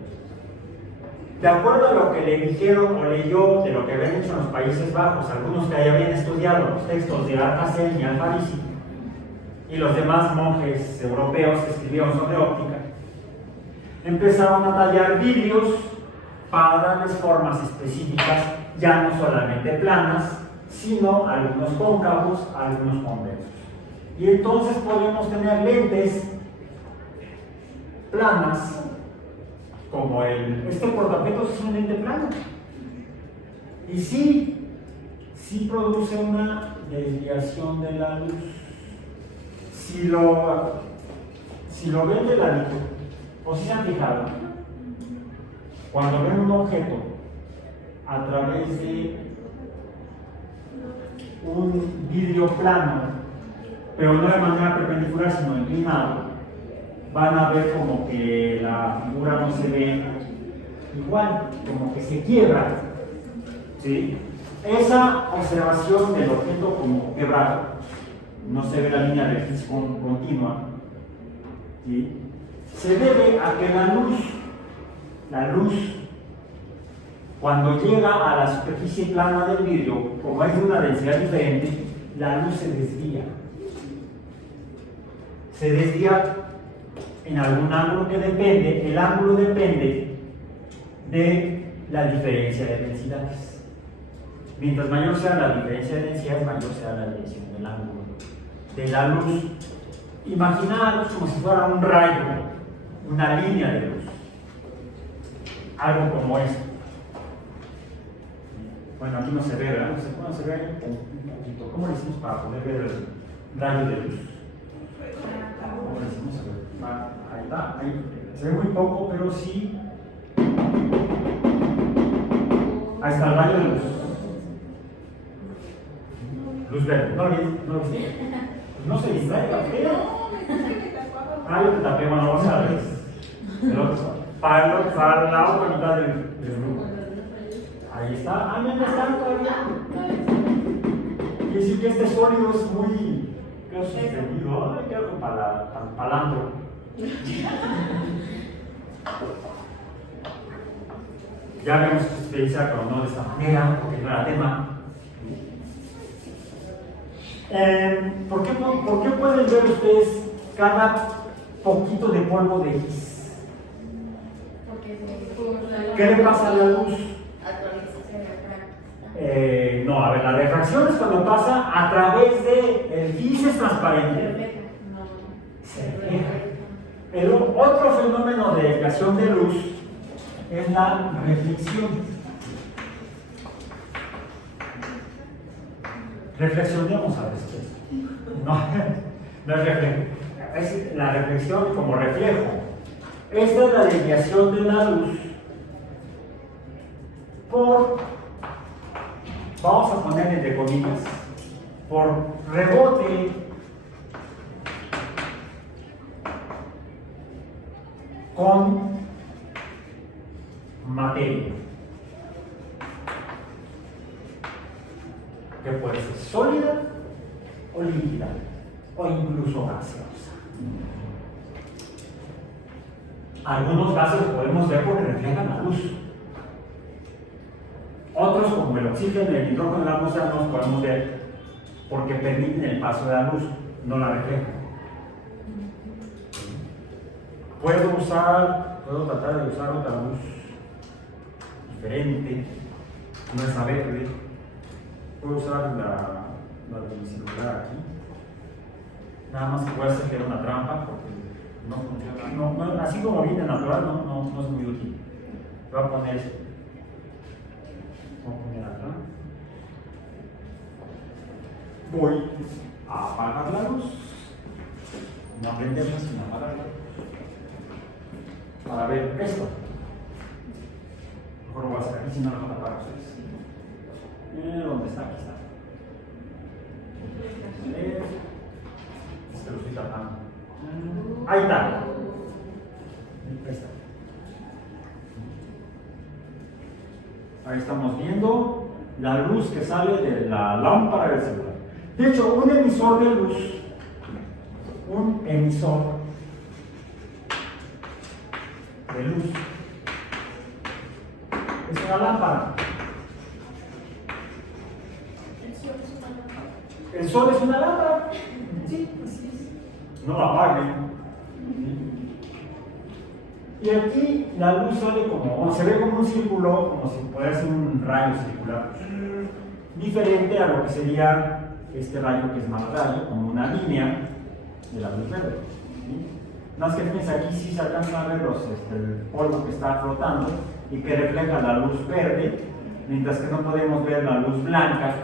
de acuerdo a lo que le dijeron o leyó de lo que habían hecho en los Países Bajos, algunos que ya habían estudiado los textos de Alhazen y Al-Farisi, y los demás monjes europeos que escribieron sobre óptica, empezaron a tallar vidrios para darles formas específicas, ya no solamente planas, sino algunos cóncavos, algunos convexos. Y entonces podemos tener lentes planas, como este portaobjetos es un lente plano. Y sí produce una desviación de la luz. Si lo ven de ladito, o si se han fijado, cuando ven un objeto a través de un vidrio plano, pero no de manera perpendicular sino inclinado, van a ver como que la figura no se ve igual, como que se quiebra, ¿sí? Esa observación del objeto como quebrado, no se ve la línea recta continua, ¿sí? Se debe a que la luz, cuando llega a la superficie plana del vidrio, como es de una densidad diferente, la luz se desvía. Se desvía en algún ángulo que depende, el ángulo depende de la diferencia de densidades. Mientras mayor sea la diferencia de densidades, mayor sea la dirección del ángulo de la luz. Imaginaros como si fuera un rayo, una línea de luz, algo como esto. Bueno, aquí no se ve, ¿verdad? No se ve un poquito. ¿Cómo le hicimos para poder ver el rayo de luz? ¿Cómo le hicimos? Ahí está, ahí se ve muy poco, pero sí. Ahí está el rayo de luz. Luz verde. ¿No viste? No se distraiga, ¿qué? Yo te tapé, bueno, vamos a ver. Para la otra mitad del grupo. Ahí está. No está todavía. Quiere decir que este sólido es muy suspendido. Qué algo palantro. Ya vemos que se utiliza, pero no de esta manera, porque no era tema. ¿Por qué pueden ver ustedes cada poquito de polvo de gis? ¿Qué le pasa a la luz? No, a ver, la refracción es cuando pasa a través de el gis es transparente. Se refleja. El otro fenómeno de desviación de luz es la reflexión. Reflexionemos a veces. No es reflejo. Es la reflexión como reflejo. Esta es la desviación de la luz por, vamos a poner entre comillas, por rebote con materia, que puede ser sólida o líquida, o incluso gaseosa. Algunos gases podemos ver porque reflejan la luz. Otros, como el oxígeno y el nitrógeno de la atmósfera, no los podemos ver porque permiten el paso de la luz, no la reflejan. Puedo tratar de usar otra luz diferente, no esa verde. Puedo usar la celular aquí. Nada más que puede ser que era una trampa porque no funciona. Así como viene natural, no es muy útil. Voy a poner esto. Voy a poner acá. Voy a apagar la luz. No aprendemos sin apagarla. Para ver esto. Mejor lo voy a hacer aquí si no lo van a apagar ustedes. ¿Dónde está? Aquí está. Este lo estoy tapando. Ahí está. Ahí está. Ahí estamos viendo la luz que sale de la lámpara del celular. De hecho, un emisor de luz, es una lámpara. El sol es una lámpara. Sí, así es. No la apaguen. Y aquí la luz sale se ve como un círculo, como si pudiera ser un rayo circular. Diferente a lo que sería este rayo que es más rayo, como una línea de la luz verde. ¿Sí? Más que fíjense, aquí sí se alcanza a ver el polvo que está flotando y que refleja la luz verde, mientras que no podemos ver la luz blanca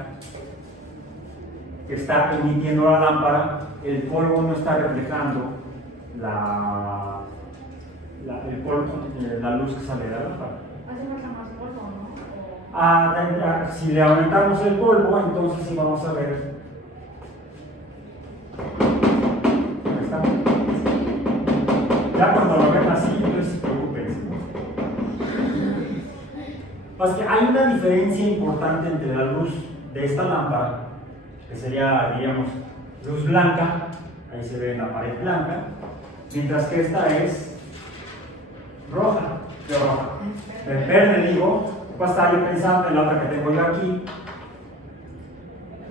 que está emitiendo la lámpara. El polvo no está reflejando la luz que sale de la lámpara. Hace falta más polvo, ¿no? Si le aumentamos el polvo, entonces sí vamos a ver. Ahí está. Ya cuando lo ven así, entonces preocúpense. Pues que hay una diferencia importante entre la luz de esta lámpara, que sería, diríamos, luz blanca, ahí se ve en la pared blanca, mientras que esta es roja, verde digo, pues estaba yo pensando en la otra que tengo yo aquí,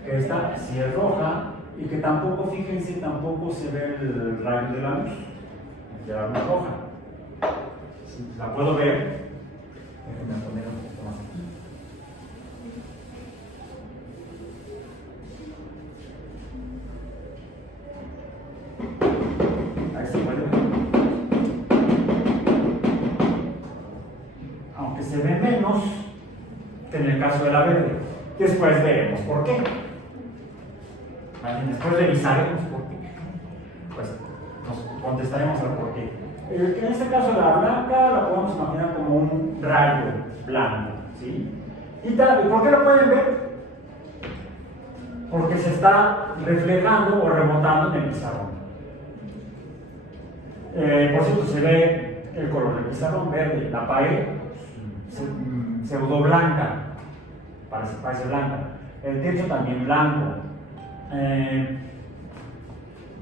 que esta sí es roja, y que tampoco, fíjense, tampoco se ve el rayo de la luz, ya es roja. Si la puedo ver, déjenme poner un poco más aquí. Ahí se puede ver. Aunque se ve menos que en el caso de la verde. Después veremos por qué. Después revisaremos por qué. Pues nos contestaremos al por qué. En este caso la blanca la podemos imaginar como un rayo blanco, ¿sí? ¿Y por qué lo pueden ver? Porque se está reflejando o rebotando en el pizarrón. Por cierto, se ve el color del pizarrón verde, la pared pseudo blanca, parece blanca, el techo también blanco,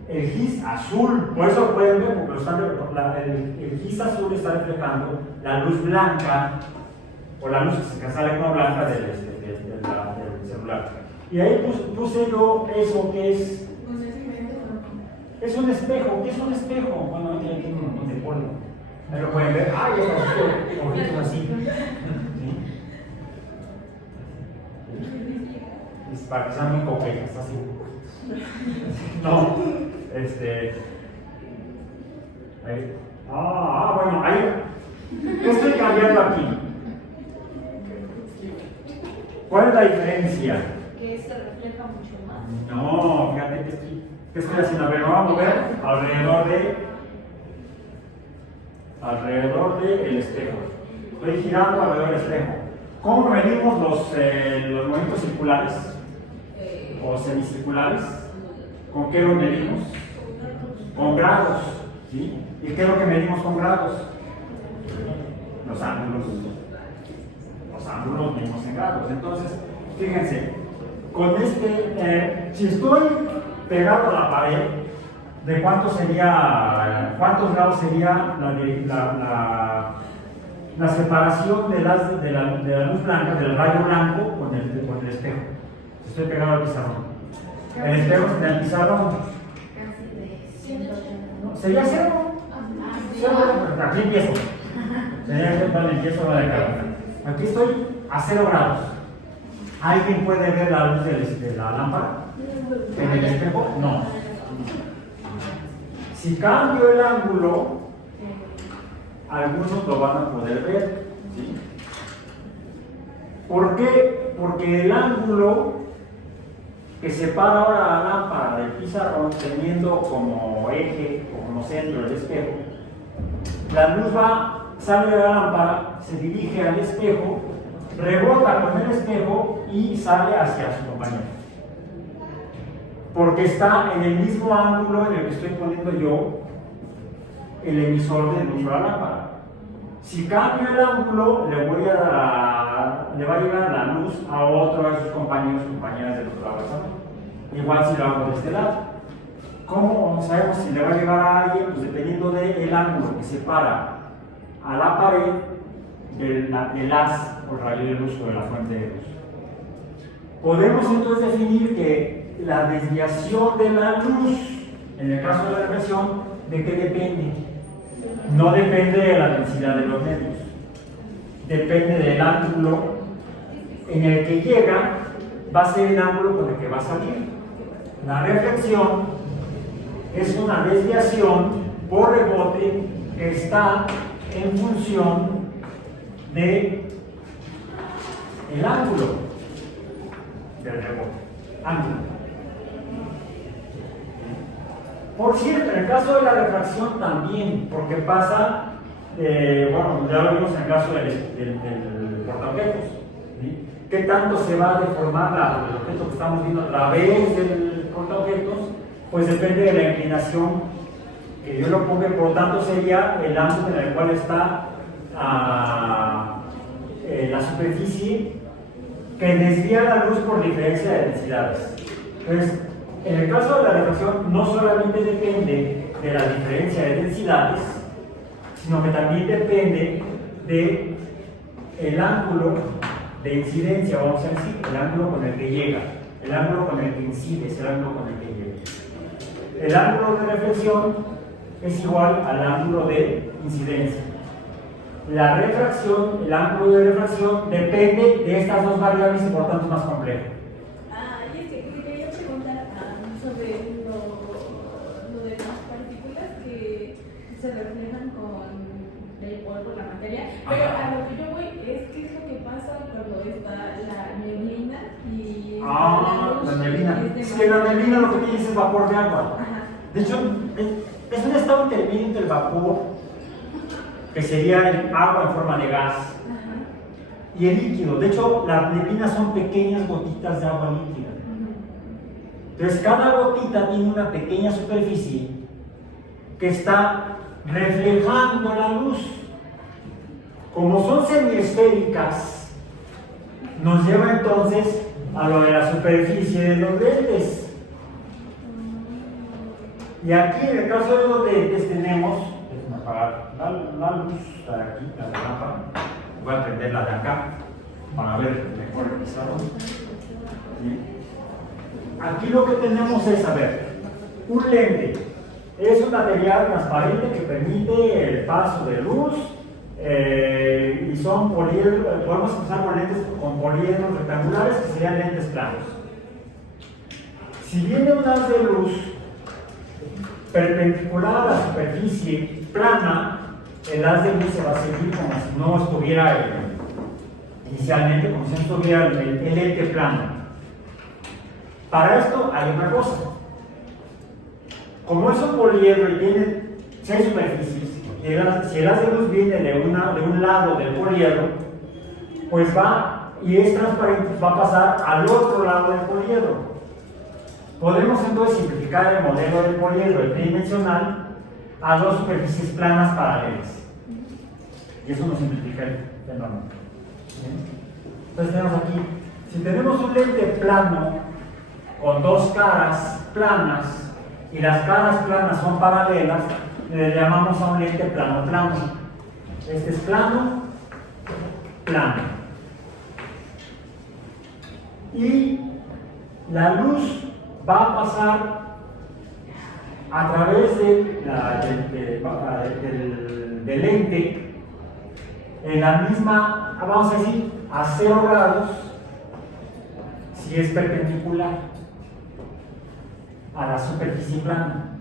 el gis azul, por eso lo pueden ver, porque el gis azul está reflejando la luz blanca o la luz que sale como blanca del celular. Y ahí puse yo eso que es. Es un espejo. ¿Qué es un espejo? Bueno, ahí tiene un montón de polvo. Ahí lo pueden ver. ¡Ay, estos ojitos así! ¿Sí? Es para que sean muy coquetas, así. No, ahí. Bueno, ahí. ¿Qué estoy cambiando aquí? ¿Cuál es la diferencia? Que se refleja mucho más. No, fíjate que estoy haciendo. A ver, vamos a mover alrededor del espejo. Estoy girando alrededor del espejo. ¿Cómo medimos los movimientos circulares o semicirculares? ¿Con qué los medimos? Con grados, ¿sí? ¿Y qué es lo que medimos con grados? Los ángulos. Los ángulos medimos en grados. Entonces, fíjense, con si estoy pegado a la pared, ¿de cuántos grados sería la separación de la luz blanca, del rayo blanco con el espejo? Estoy pegado al pizarrón. El espejo en el pizarrón. ¿Sería cero? Aquí empiezo. Empiezo la de cada. Aquí estoy a 0 grados. ¿Alguien puede ver la luz de la lámpara en el espejo? No. Si cambio el ángulo, algunos lo van a poder ver, ¿sí? ¿Por qué? Porque el ángulo que separa ahora la lámpara del pizarrón, teniendo como eje o como centro el espejo, la luz sale de la lámpara, se dirige al espejo, rebota con el espejo y sale hacia su compañero. Porque está en el mismo ángulo en el que estoy poniendo yo el emisor de luz a la lámpara. Si cambio el ángulo, le va a llegar la luz a otro de sus compañeros y compañeras del otro lado del salón. Igual si lo hago de este lado. ¿Cómo sabemos si le va a llegar a alguien? Pues dependiendo del ángulo que separa a la pared del haz o el rayo de luz o de la fuente de luz. Podemos entonces definir que la desviación de la luz, en el caso de la reflexión, ¿de qué depende? No depende de la densidad de los medios, depende del ángulo en el que llega, va a ser el ángulo con el que va a salir. La reflexión es una desviación por rebote que está en función de el ángulo del rebote. Ángulo. Por cierto, en el caso de la refracción también, porque pasa, bueno, ya lo vimos en el caso del portaobjetos, ¿sí? ¿Qué tanto se va a deformar el objeto que estamos viendo a través del portaobjetos? Pues depende de la inclinación que yo lo ponga, por lo tanto sería el ángulo en el cual está la superficie que desvía la luz por diferencia de densidades. Entonces, en el caso de la refracción no solamente depende de la diferencia de densidades, sino que también depende del ángulo de incidencia, vamos a decir, el ángulo con el que llega, el ángulo con el que incide, es el ángulo con el que llega. El ángulo de reflexión es igual al ángulo de incidencia. La refracción, el ángulo de refracción depende de estas dos variables y por tanto es más complejo. Y es que te quería preguntar sobre lo de las partículas que se reflejan con el polvo, la materia, pero a lo que yo voy es que es lo que pasa cuando está la neblina y la neblina. Es que la neblina lo que tiene es vapor de agua. Ajá. De hecho, es un estado intermedio entre el vapor, que sería el agua en forma de gas, y el líquido. De hecho, las neblinas son pequeñas gotitas de agua líquida. Entonces, cada gotita tiene una pequeña superficie que está reflejando la luz. Como son semiesféricas, nos lleva entonces a lo de la superficie de los lentes. Y aquí, en el caso de los lentes, tenemos, déjenme apagar la luz de aquí, la de lámpara. Voy a prender la de acá para ver mejor el pizarrón. ¿Sí? Aquí lo que tenemos es, a ver, un lente es un material transparente que permite el paso de luz y son poliedros, podemos empezar con poliedros rectangulares que serían lentes planos. Si viene un haz de luz perpendicular a la superficie plana, el haz de luz se va a seguir como si no estuviera inicialmente, como si no estuviera el lente plano. Para esto hay una cosa. Como es un poliedro y tiene 6 superficies, si el haz de luz viene de un lado del poliedro, pues va y es transparente, va a pasar al otro lado del poliedro. Podemos entonces simplificar el modelo del poliedro tridimensional a dos superficies planas paralelas. Y eso nos simplifica el fenómeno. Entonces tenemos aquí, si tenemos un lente plano con dos caras planas y las caras planas son paralelas, le llamamos a un lente plano-plano. Este es plano, plano. Y la luz va a pasar a través del lente en la misma, vamos a decir, a 0 grados si es perpendicular a la superficie plana.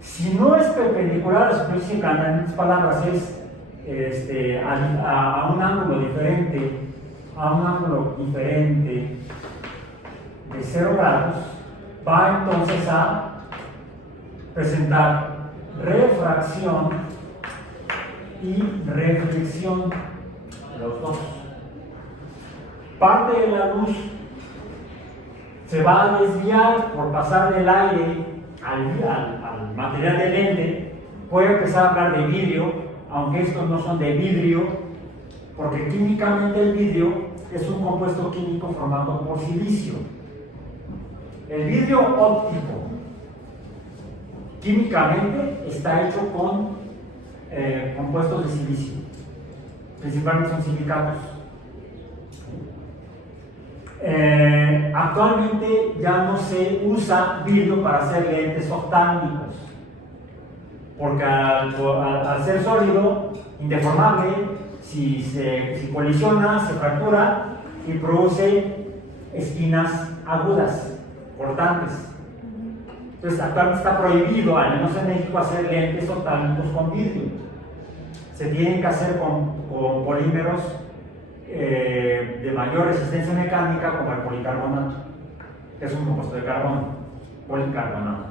Si no es perpendicular a la superficie plana, en otras palabras, es a un ángulo diferente, de 0 grados, va entonces a presentar refracción y reflexión, los dos. Parte de la luz se va a desviar por pasar del aire al material del lente. Voy a empezar a hablar de vidrio, aunque estos no son de vidrio, porque químicamente el vidrio es un compuesto químico formado por silicio. El vidrio óptico químicamente está hecho con compuestos de silicio, principalmente son silicatos. Actualmente ya no se usa vidrio para hacer lentes oftálmicos, porque al ser sólido, indeformable, si colisiona, se fractura y produce espinas agudas, cortantes. Entonces actualmente está prohibido, al menos en México, hacer lentes oftálmicos con vidrio. Se tienen que hacer con polímeros de mayor resistencia mecánica, como el policarbonato, que es un compuesto de carbono, policarbonato.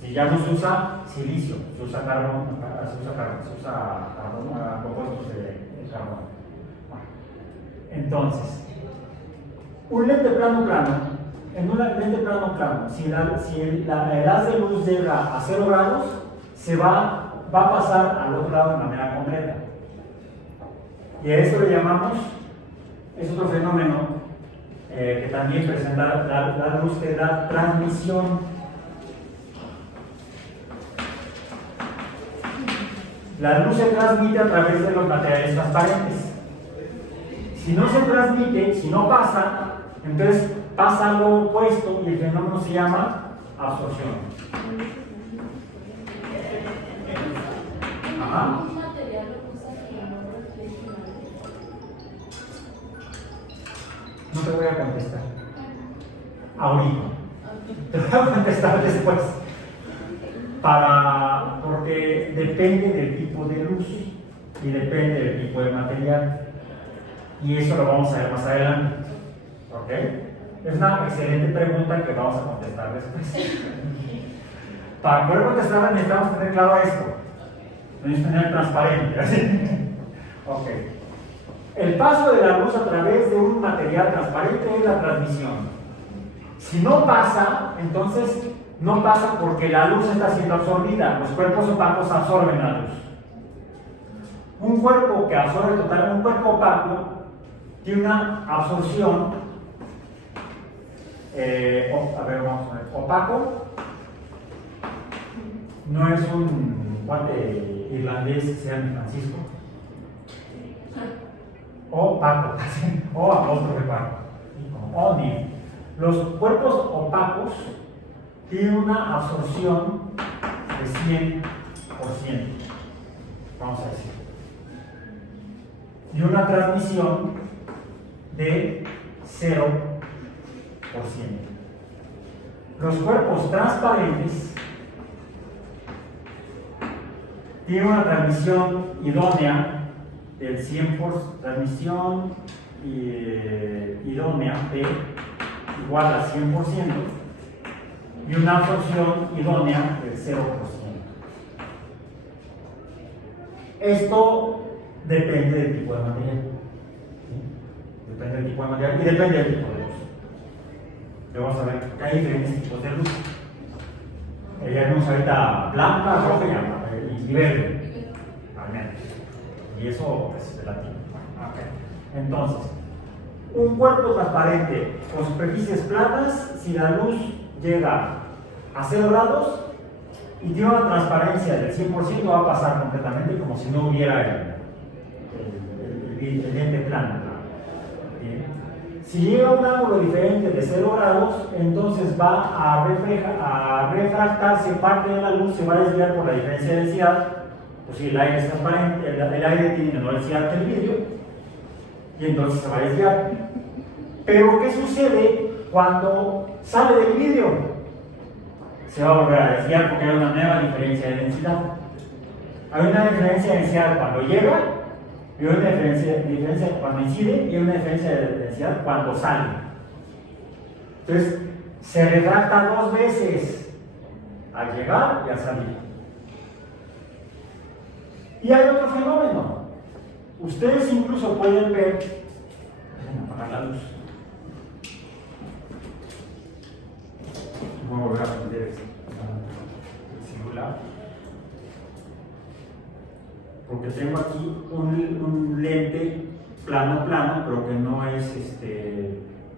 Si ya no se usa silicio, se usa compuestos de carbono. Entonces, un lente plano-plano, en un lente plano-plano, si el haz de luz llega a 0 grados, va a pasar al otro lado de manera completa. Y a esto le llamamos, es otro fenómeno que también presenta la luz, que da transmisión. La luz se transmite a través de los materiales transparentes. Si no se transmite, si no pasa, entonces pasa lo opuesto y el fenómeno se llama absorción. Ajá. No te voy a contestar ahorita, te voy a contestar después, porque depende del tipo de luz y depende del tipo de material, y eso lo vamos a ver más adelante. ¿Ok? Es una excelente pregunta que vamos a contestar después. Para poder contestarla necesitamos tener claro esto, necesitamos tener transparente. Ok. El paso de la luz a través de un material transparente es la transmisión. Si no pasa, entonces no pasa porque la luz está siendo absorbida. Los cuerpos opacos absorben la luz. Un cuerpo que absorbe totalmente, un cuerpo opaco, tiene una absorción. Vamos a ver. Opaco no es un cuate irlandés que se llama Francisco. Opaco, o apóstrofe Paco, ONI. Los cuerpos opacos tienen una absorción de 100%, vamos a decir, y una transmisión de 0%. Los cuerpos transparentes tienen una transmisión idónea del 100%, transmisión idónea P igual a 100%, y una absorción idónea del 0%. Esto depende del tipo de material. ¿Sí? Depende del tipo de material y depende del tipo de luz. Pero vamos a ver que hay diferentes tipos de luz. Ya vemos ahorita blanca, roja y verde, al menos. Y eso es relativo. Okay. Entonces, un cuerpo transparente con superficies planas, si la luz llega a 0 grados y tiene una transparencia del 100%, va a pasar completamente como si no hubiera el lente plano. Bien. Si llega a un ángulo diferente de 0 grados, entonces va a refractarse parte de la luz, se va a desviar por la diferencia de densidad. Pues si el aire es transparente, el aire tiene menor densidad que el vidrio, y entonces se va a desviar. Pero ¿qué sucede cuando sale del vidrio? Se va a volver a desviar porque hay una nueva diferencia de densidad. Hay una diferencia de densidad cuando llega, y una diferencia cuando incide, y una diferencia de densidad cuando sale. Entonces, se refracta 2 veces, al llegar y al salir. Y hay otro fenómeno. Ustedes incluso pueden ver, déjenme apagar la luz. Voy a volver a prender el celular. Porque tengo aquí un lente plano, pero que no es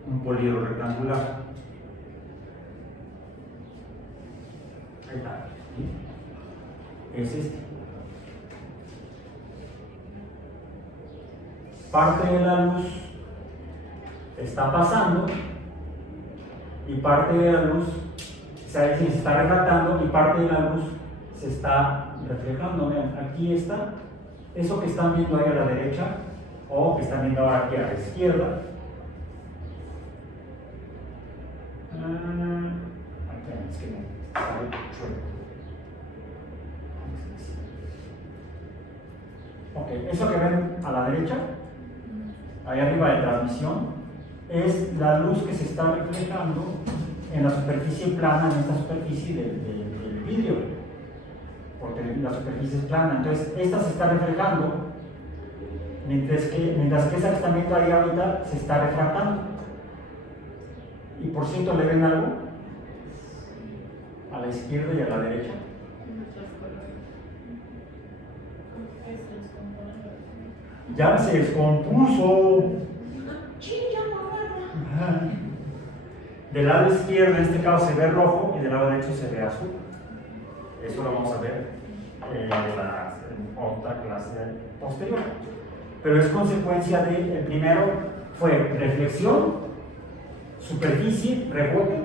un polígono rectangular. Ahí está. ¿Sí? Es este. Parte de la luz está pasando y parte de la luz se está refractando y parte de la luz se está reflejando. Vean, aquí está eso que están viendo ahí a la derecha o que están viendo ahora aquí a la izquierda. Es que me sale chueco. Ok, eso que ven a la derecha, ahí arriba de transmisión, es la luz que se está reflejando en la superficie plana, en esta superficie del vidrio, porque la superficie es plana. Entonces, esta se está reflejando, mientras que esa que están viendo ahí ahorita se está refractando. Y por cierto, ¿le ven algo? A la izquierda y a la derecha. Ya se descompuso. Del lado izquierdo en este caso se ve rojo y del lado derecho se ve azul. Eso lo vamos a ver en otra clase posterior. Pero es consecuencia de, el primero fue reflexión, superficie, rebote.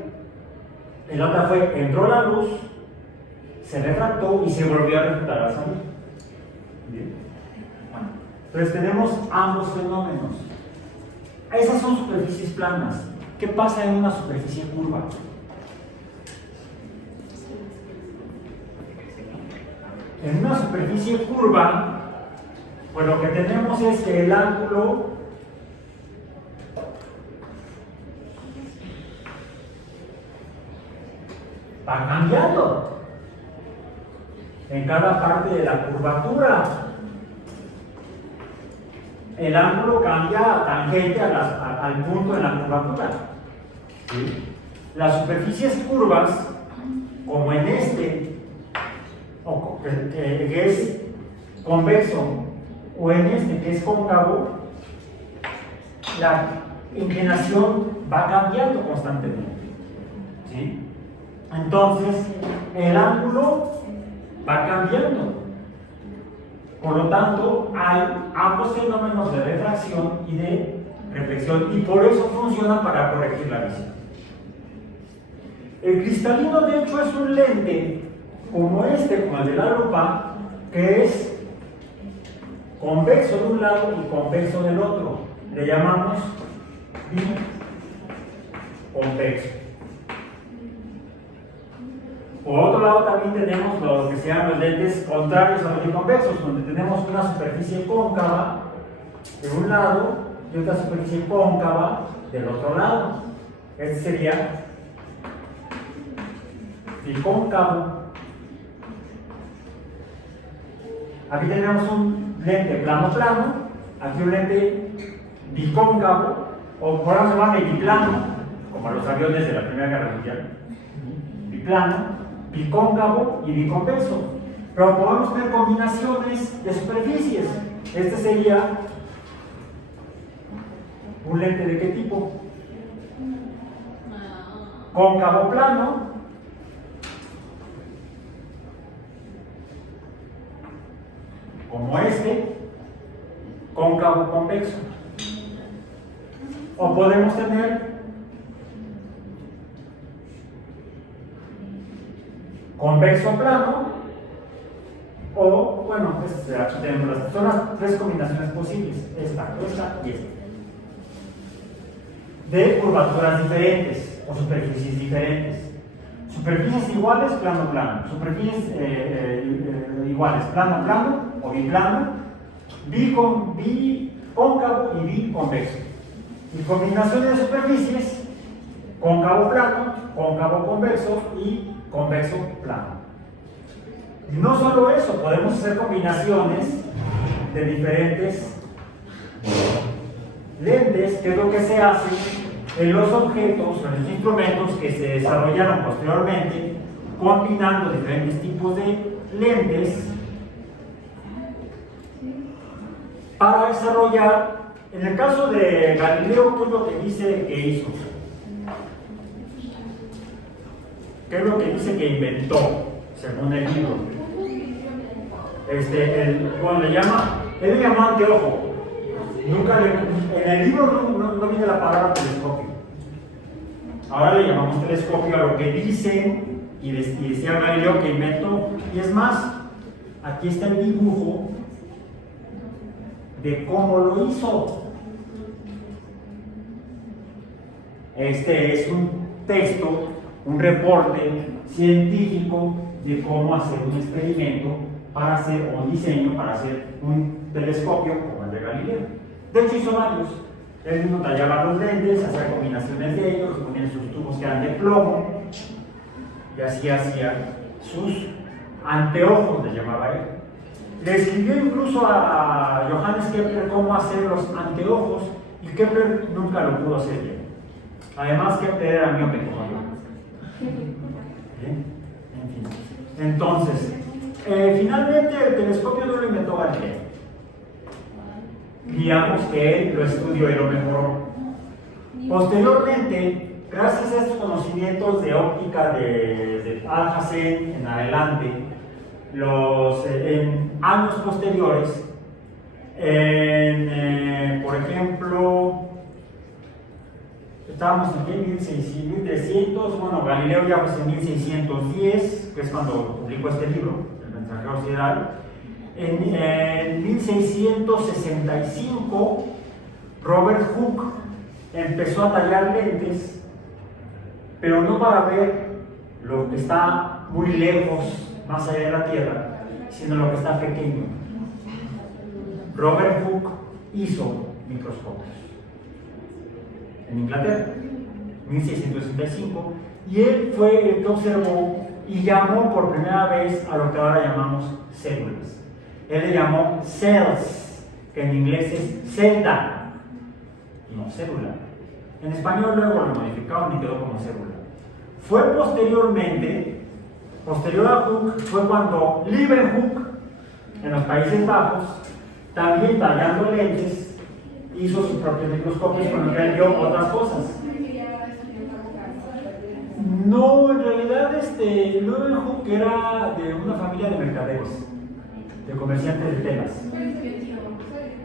El otro fue, entró la luz, se refractó y se volvió a refractar al salir. Bien. Bueno, entonces tenemos ambos fenómenos. Esas son superficies planas. ¿Qué pasa en una superficie curva? En una superficie curva, pues lo que tenemos es que el ángulo va cambiando en cada parte de la curvatura. El ángulo cambia tangente al punto en la curvatura. ¿Sí? Las superficies curvas, como en que es convexo, o en que es cóncavo, la inclinación va cambiando constantemente. ¿Sí? Entonces, el ángulo va cambiando. Por lo tanto, hay ambos fenómenos de refracción y de reflexión, y por eso funcionan para corregir la visión. El cristalino, de hecho, es un lente como el de la lupa, que es convexo de un lado y convexo del otro. Le llamamos biconvexo. Por otro lado, también tenemos los que se llaman los lentes contrarios a los biconvexos, donde tenemos una superficie cóncava de un lado y otra superficie cóncava del otro lado. Este sería bicóncavo. Aquí tenemos un lente plano-plano, aquí un lente bicóncavo o por ahora se llama biplano, como los aviones de la Primera Guerra Mundial. Biplano, bicóncavo y biconvexo. Pero podemos tener combinaciones de superficies. Este sería un lente de qué tipo? Cóncavo plano, como este, cóncavo convexo. O podemos tener convexo plano, o bueno, aquí tenemos son las tres combinaciones posibles, esta y esta, de curvaturas diferentes o superficies diferentes. Superficies iguales, plano, plano. Superficies iguales, plano, plano o biplano, bicóncavo y biconvexo. Y combinaciones de superficies, cóncavo plano, cóncavo convexo y convexo plano. Y no solo eso, podemos hacer combinaciones de diferentes lentes, que es lo que se hace en los objetos o en los instrumentos que se desarrollaron posteriormente, combinando diferentes tipos de lentes para desarrollar. En el caso de Galileo, ¿qué es lo que dice que hizo? ¿Qué es lo que dice que inventó, según el libro? Cuando le llama, él le llama anteojo. En el libro no viene la palabra telescopio. Ahora le llamamos telescopio a lo que dicen y decía Galileo que inventó. Y es más, aquí está el dibujo de cómo lo hizo. Este es un texto, un reporte científico de cómo hacer un experimento para hacer un diseño, para hacer un telescopio como el de Galileo. De hecho hizo varios. Él mismo tallaba los lentes, hacía combinaciones de ellos, ponía sus tubos que eran de plomo y así hacía sus anteojos, le llamaba él. Le escribió incluso a Johannes Kepler cómo hacer los anteojos y Kepler nunca lo pudo hacer bien. Además Kepler era miope como yo. ¿Bien? En fin. Entonces, finalmente el telescopio no lo inventó Galileo. Digamos que él lo estudió y lo mejoró. Posteriormente, gracias a estos conocimientos de óptica de Alhazen en adelante, en años posteriores, por ejemplo, estábamos en 1300, bueno, Galileo ya fue en 1610, que es cuando publicó este libro, El mensajero sideral. En 1665, Robert Hooke empezó a tallar lentes, pero no para ver lo que está muy lejos, más allá de la Tierra, sino lo que está pequeño. Robert Hooke hizo microscopios en Inglaterra, 1665, y él fue el que observó y llamó por primera vez a lo que ahora llamamos células. Él le llamó cells, que en inglés es celda, no célula. En español luego lo modificaron y quedó como célula. Fue posterior a Hooke, fue cuando Leeuwenhoek, en los Países Bajos, también tallando lentes, hizo sus propios microscopios con los que vio otras cosas. No, en realidad Leeuwenhoek era de una familia de mercaderes, de comerciantes de telas.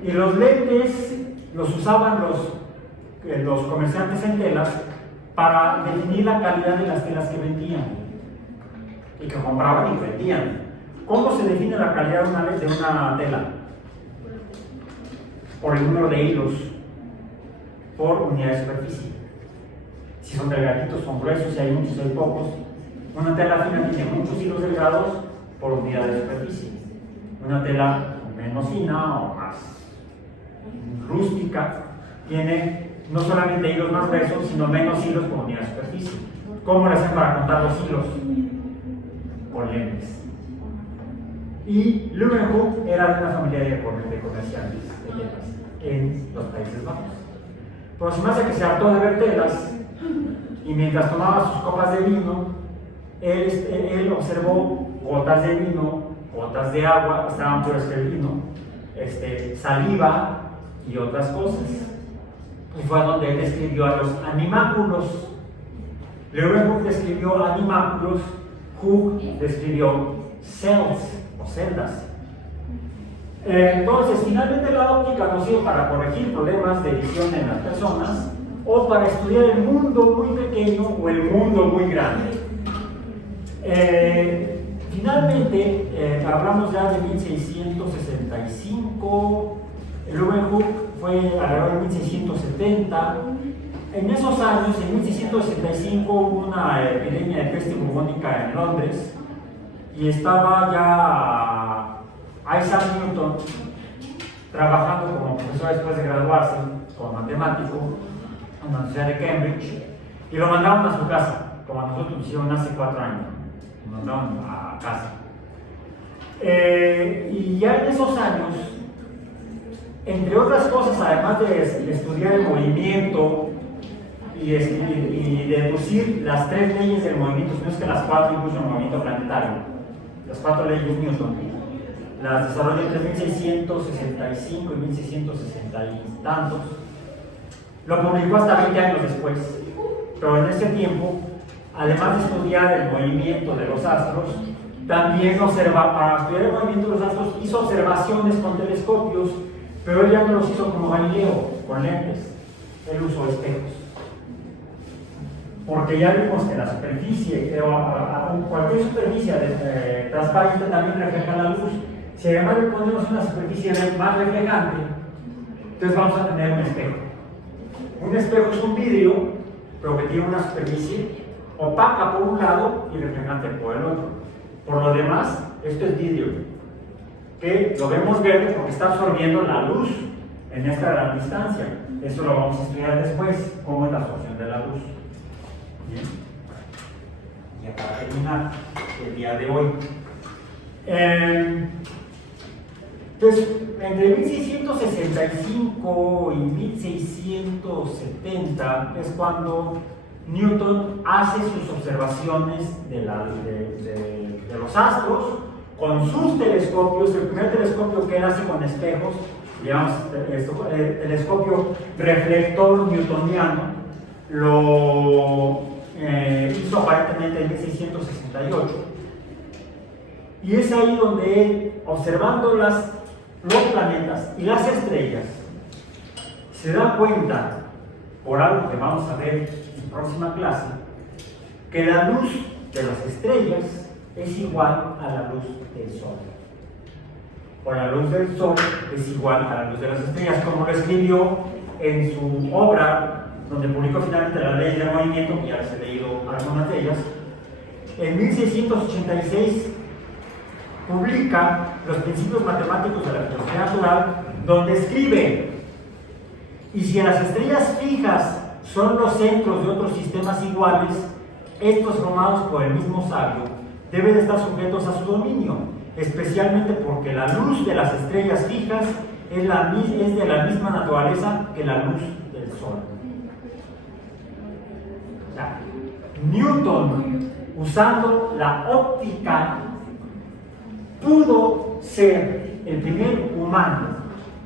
Y los lentes los usaban los comerciantes en telas para definir la calidad de las telas que vendían y que compraban y vendían. ¿Cómo se define la calidad de una tela? Por el número de hilos por unidad de superficie. Si son delgaditos, son gruesos, si hay muchos, hay pocos. Una tela fina tiene muchos hilos delgados por unidad de superficie. Una tela menos fina o más rústica tiene no solamente hilos más gruesos, sino menos hilos por unidad de superficie. ¿Cómo le hacen para contar los hilos? Con lentes. Y Leeuwenhoek era de una familia de comerciantes de telas en los Países Bajos. pero se me hace que se hartó de ver telas y mientras tomaba sus copas de vino, él observó gotas de vino, gotas de agua, estaban puras que el vino, saliva y otras cosas. Y fue donde él describió a los animáculos. Leeuwenhoek describió animáculos, Hooke describió cells o celdas. Entonces, finalmente la óptica nos sirve para corregir problemas de visión en las personas o para estudiar el mundo muy pequeño o el mundo muy grande. Finalmente, hablamos ya de 1665, Leeuwenhoek fue alrededor de 1670. En esos años, en 1665, hubo una epidemia de peste bubónica en Londres y estaba ya Isaac Newton trabajando como profesor después de graduarse como matemático en la Universidad de Cambridge y lo mandaron a su casa, como a nosotros hicieron hace 4 años, lo mandaron a casa. Y ya en esos años, entre otras cosas, además de estudiar el movimiento y deducir las 3 leyes del movimiento, no es que las 4 incluso el movimiento planetario, las 4 leyes Newton, las desarrolló entre 1665 y 1660 y tantos. Lo publicó hasta 20 años después, pero en ese tiempo, además de estudiar el movimiento de los astros, también para estudiar el movimiento de los astros hizo observaciones con telescopios, pero él ya no los hizo como Galileo, con lentes, él usó espejos. Porque ya vimos que la superficie, cualquier superficie transparente también refleja la luz. Si además le ponemos una superficie más reflejante, entonces vamos a tener un espejo. Un espejo es un vidrio, pero que tiene una superficie opaca por un lado y reflejante por el otro. Por lo demás, esto es vidrio, que lo vemos verde porque está absorbiendo la luz en esta gran distancia. Eso lo vamos a estudiar después, cómo es la absorción de la luz. Bien. Ya para terminar el día de hoy. Entonces, entre 1665 y 1670 es cuando Newton hace sus observaciones de los astros con sus telescopios. El primer telescopio que él hace con espejos, llamamos el telescopio reflector newtoniano, lo hizo aparentemente en 1668. Y es ahí donde él, observando los planetas y las estrellas, se da cuenta, por algo que vamos a ver en próxima clase, que la luz de las estrellas es igual a la luz del Sol. O la luz del Sol es igual a la luz de las estrellas, como lo escribió en su obra, donde publicó finalmente la ley del movimiento, que ya les he leído algunas de ellas. En 1686 publica los principios matemáticos de la filosofía natural, donde escribe: y si las estrellas fijas son los centros de otros sistemas iguales, estos formados por el mismo sabio deben estar sujetos a su dominio, especialmente porque la luz de las estrellas fijas es de la misma naturaleza que la luz del Sol. O sea, Newton, usando la óptica, pudo ser el primer humano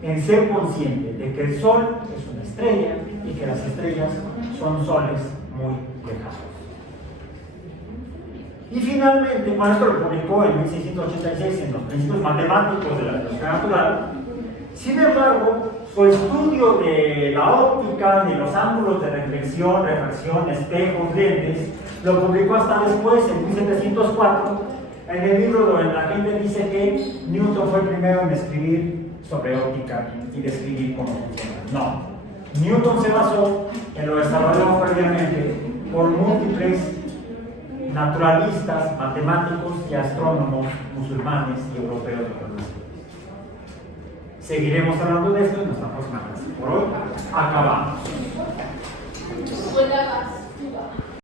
en ser consciente de que el Sol es una estrella y que las estrellas son soles muy lejanos. Y finalmente, bueno, esto lo publicó en 1686 en los principios matemáticos de la filosofía natural. Sin embargo, su estudio de la óptica, de los ángulos de reflexión, refracción, espejos, lentes, lo publicó hasta después, en 1704, en el libro donde la gente dice que Newton fue el primero en escribir sobre óptica y describir cómo funciona. No. Newton se basó en lo desarrollado previamente por múltiples naturalistas, matemáticos y astrónomos musulmanes y europeos de la Rusia. Seguiremos hablando de esto en nuestra próxima clase. Por hoy acabamos.